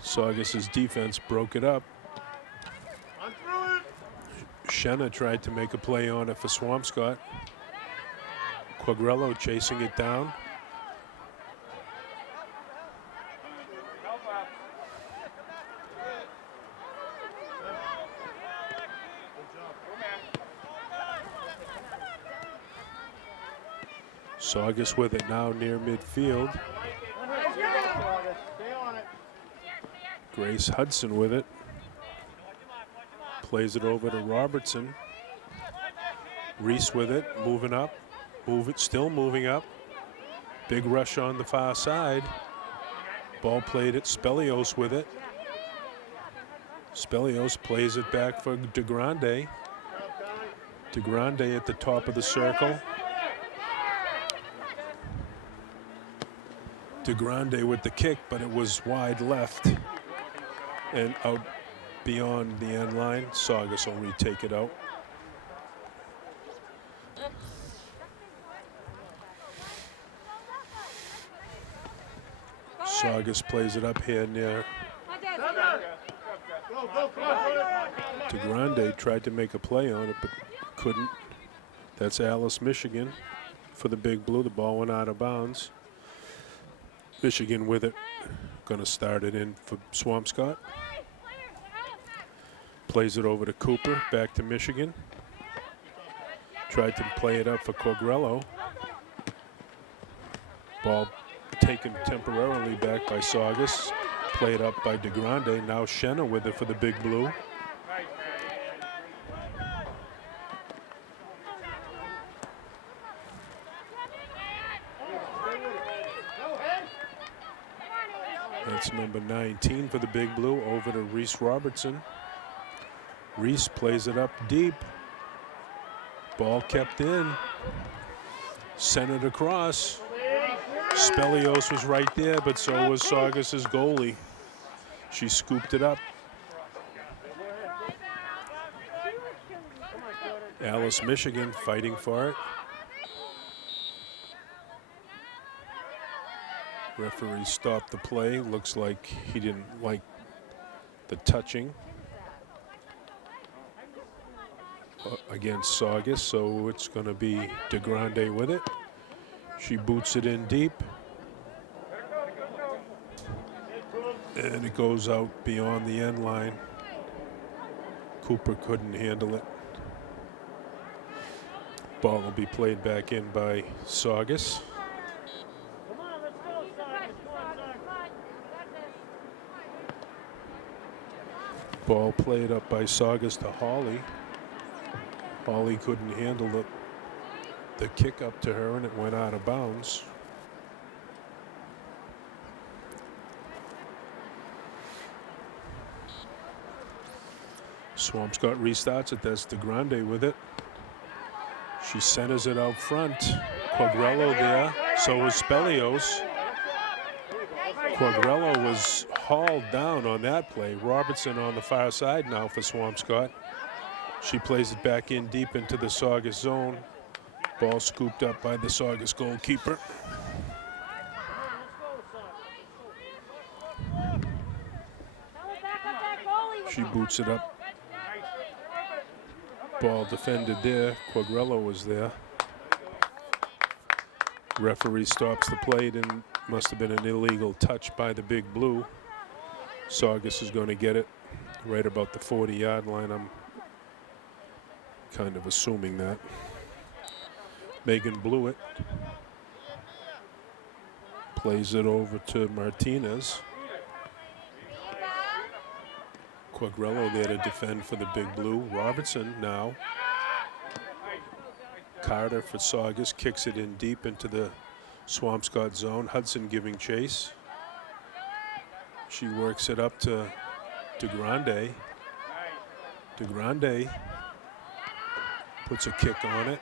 Saugus's defense broke it up. Shenna tried to make a play on it for Swampscott. Quagliarello chasing it down. Saugus with it now near midfield. Grace Hudson with it. Plays it over to Robertson. Reese with it, moving up. Still moving up. Big rush on the far side. Ball played at Spelios with it. Spelios plays it back for DeGrande. DeGrande at the top of the circle. DeGrande with the kick, but it was wide left and out beyond the end line. Saugus will retake it out. Saugus plays it up here near. DeGrande tried to make a play on it, but couldn't. That's Alice Michigan for the Big Blue. The ball went out of bounds. Michigan with it. Going to start it in for Swampscott. Plays it over to Cooper. Back to Michigan. Tried to play it up for Quagliarello. Ball taken temporarily back by Saugus. Played up by DeGrande. Now Shenna with it for the Big Blue. That's number 19 for the Big Blue, over to Reese Robertson. Reese plays it up deep. Ball kept in. Centered across. Spelios was right there, but so was Saugus' goalie. She scooped it up. Alice, Michigan, fighting for it. Referee stopped the play. Looks like he didn't like the touching against Saugus, so it's going to be DeGrande with it. She boots it in deep. And it goes out beyond the end line. Cooper couldn't handle it. Ball will be played back in by Saugus. Ball played up by Saugus to Hawley. Hawley couldn't handle the kick up to her, and it went out of bounds. Swampscott restarts it. That's DeGrande with it. She centers it out front. Quagliarello there. So was Spelios. Quagliarello was hauled down on that play. Robertson on the far side now for Swampscott. She plays it back in deep into the Saugus zone. Ball scooped up by the Saugus goalkeeper. She boots it up. Ball defended there. Quagliarello was there. Referee stops the play, and must have been an illegal touch by the Big Blue. Saugus is going to get it right about the 40-yard line. I'm kind of assuming that. Megan blew it. Plays it over to Martinez. Quagliarello there to defend for the Big Blue. Robertson now. Carter for Saugus kicks it in deep into the Swampscott zone. Hudson giving chase. She works it up to DeGrande. DeGrande puts a kick on it.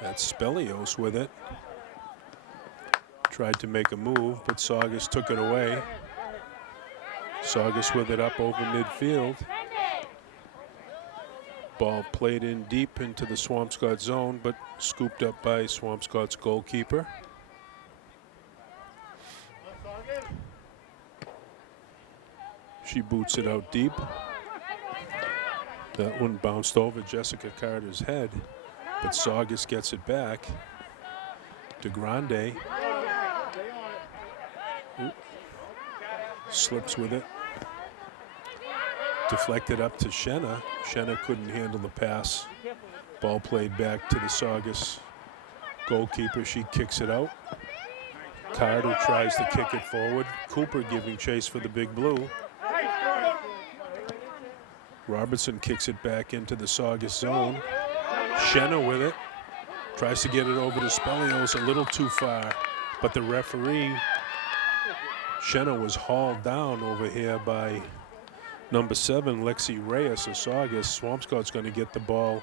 That's Spelios with it. Tried to make a move, but Saugus took it away. Saugus with it up over midfield. Ball played in deep into the Swampscott zone, but scooped up by Swampscott's goalkeeper. She boots it out deep. That one bounced over Jessica Carter's head, but Saugus gets it back. DeGrande slips with it. Deflected up to Shenna. Shenna couldn't handle the pass. Ball played back to the Saugus goalkeeper. She kicks it out. Carter tries to kick it forward. Cooper giving chase for the Big Blue. Robertson kicks it back into the Saugus zone. Shenna with it. Tries to get it over to Spelios, a little too far. But the referee, Shenna, was hauled down over here by number 7, Lexi Reyes of Saugus. Swampscott's going to get the ball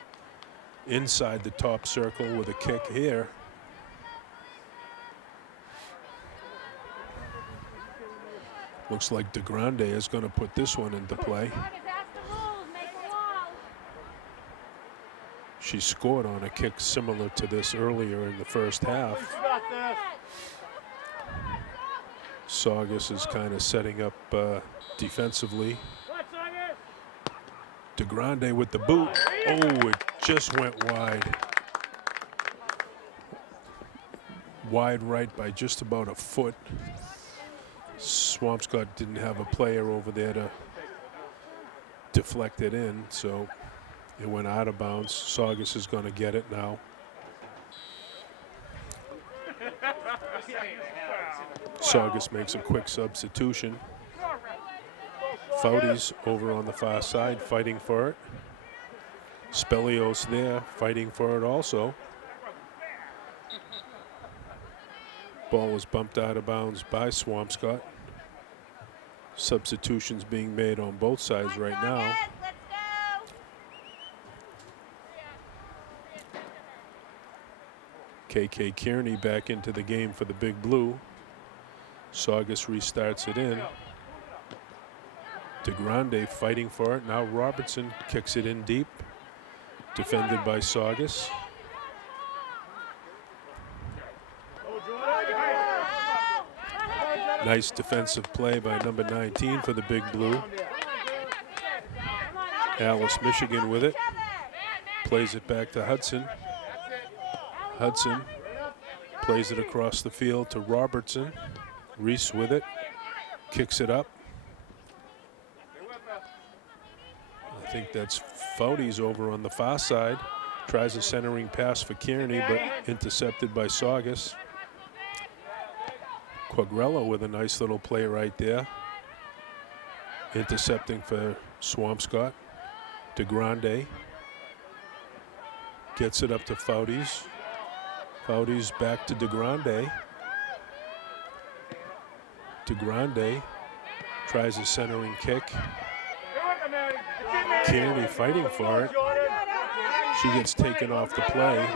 inside the top circle with a kick here. Looks like DeGrande is going to put this one into play. She scored on a kick similar to this earlier in the first half. Saugus is kind of setting up defensively. DeGrande with the boot. Oh, it just went wide. Wide right by just about a foot. Swampscott didn't have a player over there to deflect it in, so it went out of bounds. Saugus is going to get it now. Saugus makes a quick substitution. Foudy's over on the far side fighting for it. Spelios there fighting for it also. Ball was bumped out of bounds by Swampscott. Substitutions being made on both sides right now. KK Kearney back into the game for the Big Blue. Saugus restarts it in. DeGrande fighting for it. Now Robertson kicks it in deep. Defended by Saugus. Nice defensive play by number 19 for the Big Blue. Alice, Michigan with it. Plays it back to Hudson. Hudson plays it across the field to Robertson. Reese with it. Kicks it up. I think that's Foudy's over on the far side. Tries a centering pass for Kearney, but intercepted by Saugus. Quagrello with a nice little play right there. Intercepting for Swampscott. DeGrande gets it up to Foudy's. Foudy's back to DeGrande. DeGrande tries a centering kick. Kearney fighting for it. She gets taken off the play.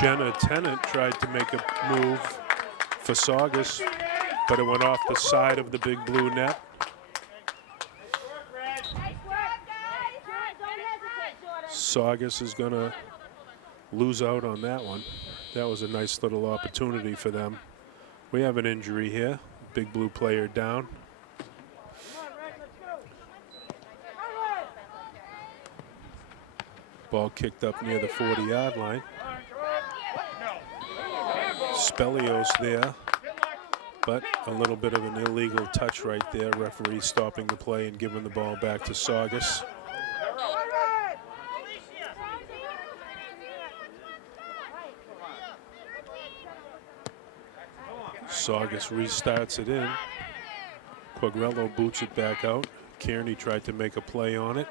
Jenna Tennant tried to make a move for Saugus, but it went off the side of the Big Blue net. Saugus is going to lose out on that one. That was a nice little opportunity for them. We have an injury here. Big Blue player down. Ball kicked up near the 40-yard line. Spelios there, but a little bit of an illegal touch right there. Referee stopping the play and giving the ball back to Saugus. Saugus restarts it in. Quagrello boots it back out. Kearney tried to make a play on it.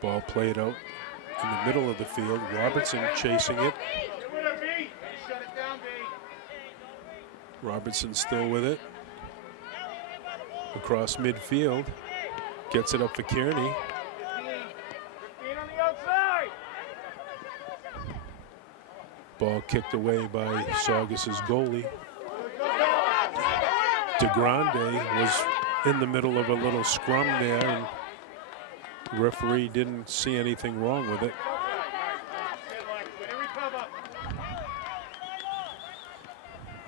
Ball played out in the middle of the field. Robertson chasing it. Robertson still with it. Across midfield. Gets it up for Kearney. Ball kicked away by Saugus's goalie. DeGrande was in the middle of a little scrum there, and the referee didn't see anything wrong with it.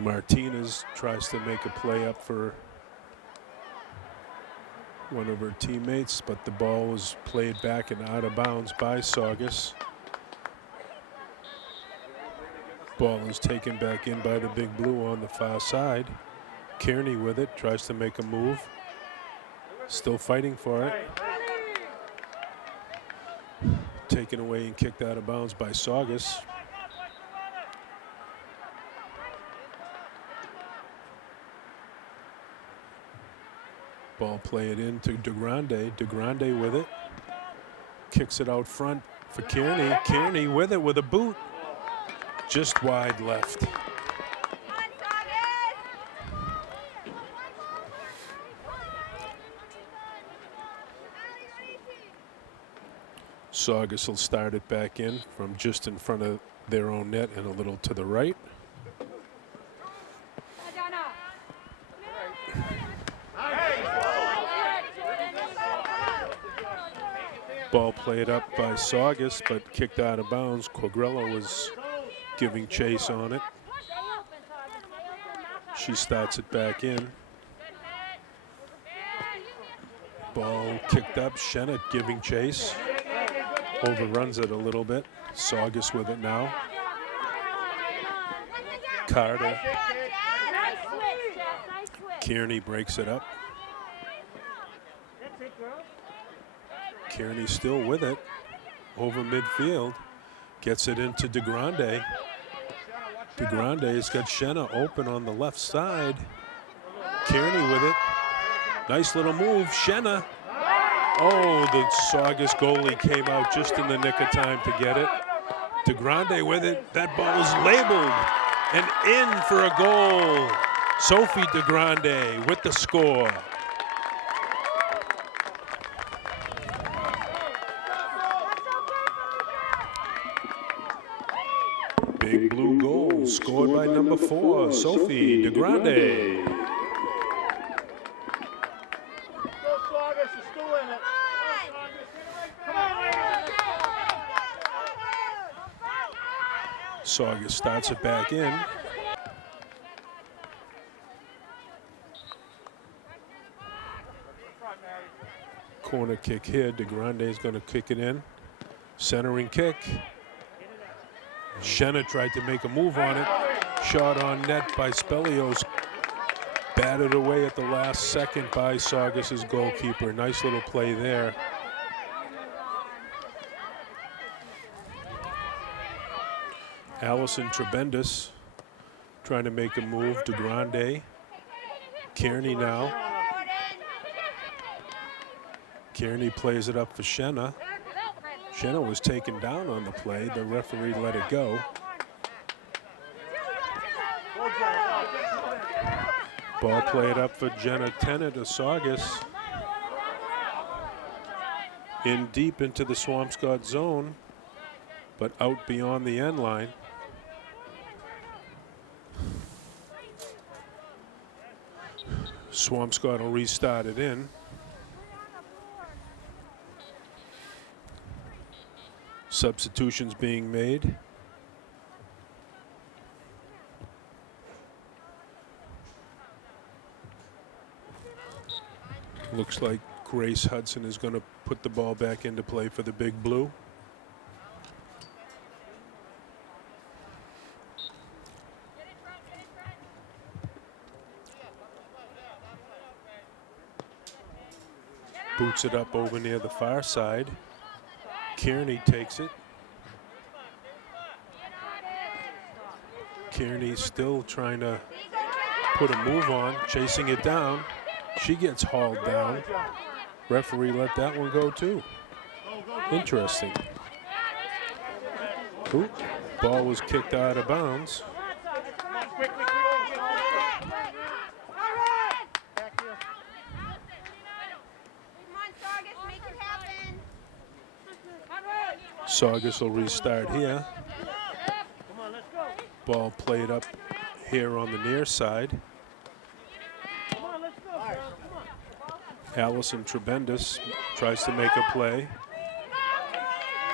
Martinez tries to make a play up for one of her teammates, but the ball was played back and out of bounds by Saugus. Ball is taken back in by the Big Blue on the far side. Kearney with it, tries to make a move. Still fighting for it. Taken away and kicked out of bounds by Saugus. Ball played in to DeGrande. DeGrande with it. Kicks it out front for Kearney. Kearney with it with a boot. Just wide left. Saugus will start it back in from just in front of their own net and a little to the right. Ball played up by Saugus, but kicked out of bounds. Quagrello was giving chase on it. She starts it back in. Ball kicked up. Shennett giving chase. Overruns it a little bit. Saugus with it now. Carter. Kearney breaks it up. Kearney still with it. over midfield. Gets it into DeGrande. DeGrande's got Shenna open on the left side. Kearney with it. Nice little move. Shenna. Oh, the Saugus goalie came out just in the nick of time to get it. DeGrande with it. That ball was labeled and in for a goal. Sophie DeGrande with the score. Big blue goal scored by number 4, Sophie DeGrande. Saugus starts it back in. Corner kick here. DeGrande is going to kick it in. Centering kick. Shenna tried to make a move on it. Shot on net by Spelios. Batted away at the last second by Saugus's goalkeeper. Nice little play there. Allison Trebendus trying to make a move. DeGrande. Kearney now. Kearney plays it up for Shenna. Shenna was taken down on the play. The referee let it go. Ball played up for Jenna Tennant of Saugus. In deep into the Swampscott zone, but out beyond the end line. Swampscott will restart it in. Substitutions being made. Looks like Grace Hudson is going to put the ball back into play for the Big Blue. Boots it up over near the far side. Kearney takes it. Kearney still trying to put a move on, chasing it down. She gets hauled down. Referee let that one go too. Interesting. Ooh, ball was kicked out of bounds. Saugus will restart here. Ball played up here on the near side. Allison Trebendus tries to make a play.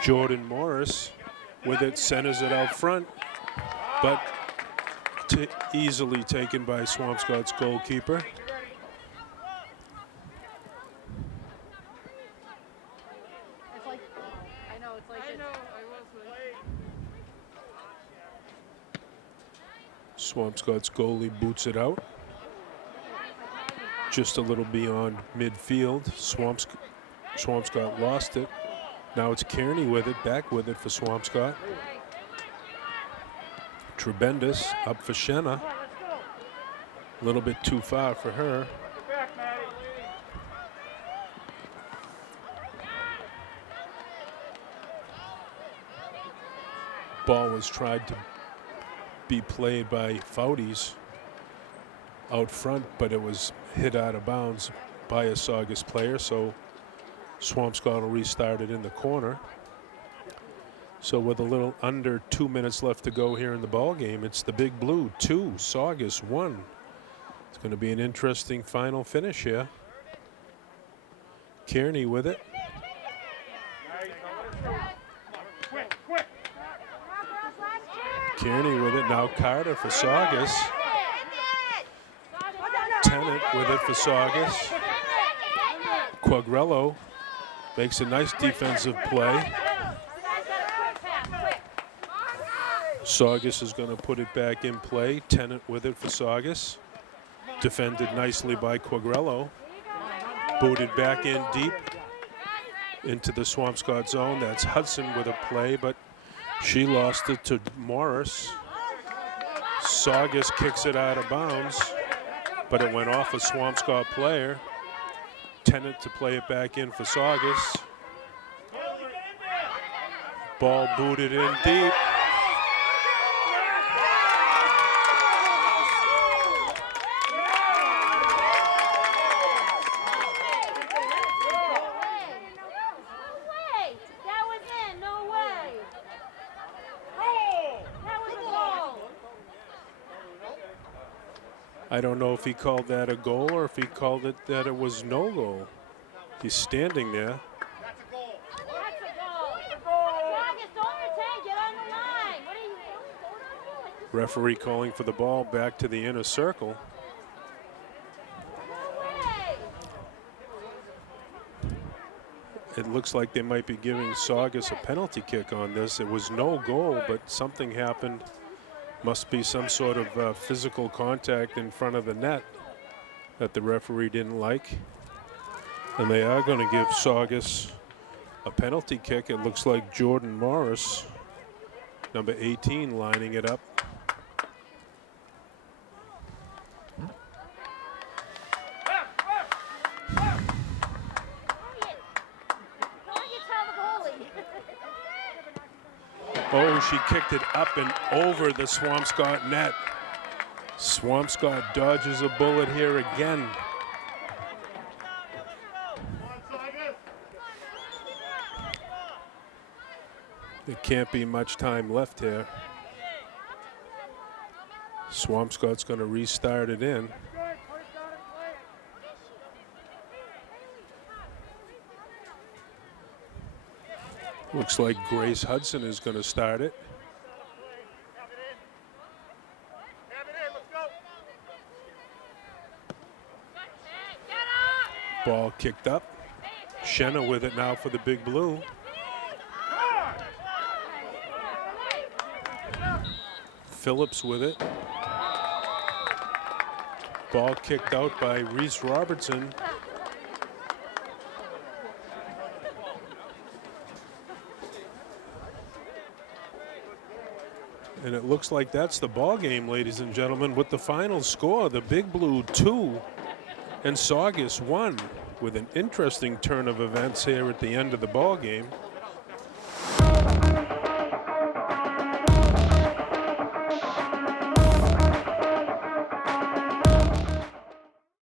Jordan Morris with it, centers it out front, but easily taken by Swampscott's goalkeeper. Swampscott's goalie boots it out. Just a little beyond midfield. Swampscott lost it. Now it's Kearney with it, back with it for Swampscott. Trebendus up for Shenna. A little bit too far for her. Ball was tried to be played by Foudies out front, but it was hit out of bounds by a Saugus player, so Swampscott will restart it in the corner. So with a little under 2 minutes left to go here in the ball game, it's the Big Blue 2, Saugus 1. It's going to be an interesting final finish here. Kearney with it. Kearney with it. Now Carter for Saugus. Tennant with it for Saugus. Quagrello makes a nice defensive play. Saugus is going to put it back in play. Tennant with it for Saugus. Defended nicely by Quagrello. Booted back in deep. into the Swampscott zone. That's Hudson with a play, but she lost it to Morris. Saugus kicks it out of bounds, but it went off a Swampscott player. Tennant to play it back in for Saugus. Ball booted in deep. I don't know if he called that a goal or if he called it that it was no goal. He's standing there. That's a goal. That's a goal. Saugus, don't pretend. Get on the line. What are you doing? Referee calling for the ball back to the inner circle. It looks like they might be giving Saugus a penalty kick on this. It was no goal, but something happened. Must be some sort of physical contact in front of the net that the referee didn't like. And they are going to give Saugus a penalty kick. It looks like Jordan Morris, number 18, lining it up. Oh, she kicked it up and over the Swampscott net. Swampscott dodges a bullet here again. There can't be much time left here. Swampscott's going to restart it in. Looks like Grace Hudson is going to start it. Ball kicked up. Shenna with it now for the Big Blue. Phillips with it. Ball kicked out by Reese Robertson. And it looks like that's the ball game, ladies and gentlemen, with the final score, the Big Blue 2 and Saugus 1, with an interesting turn of events here at the end of the ball game.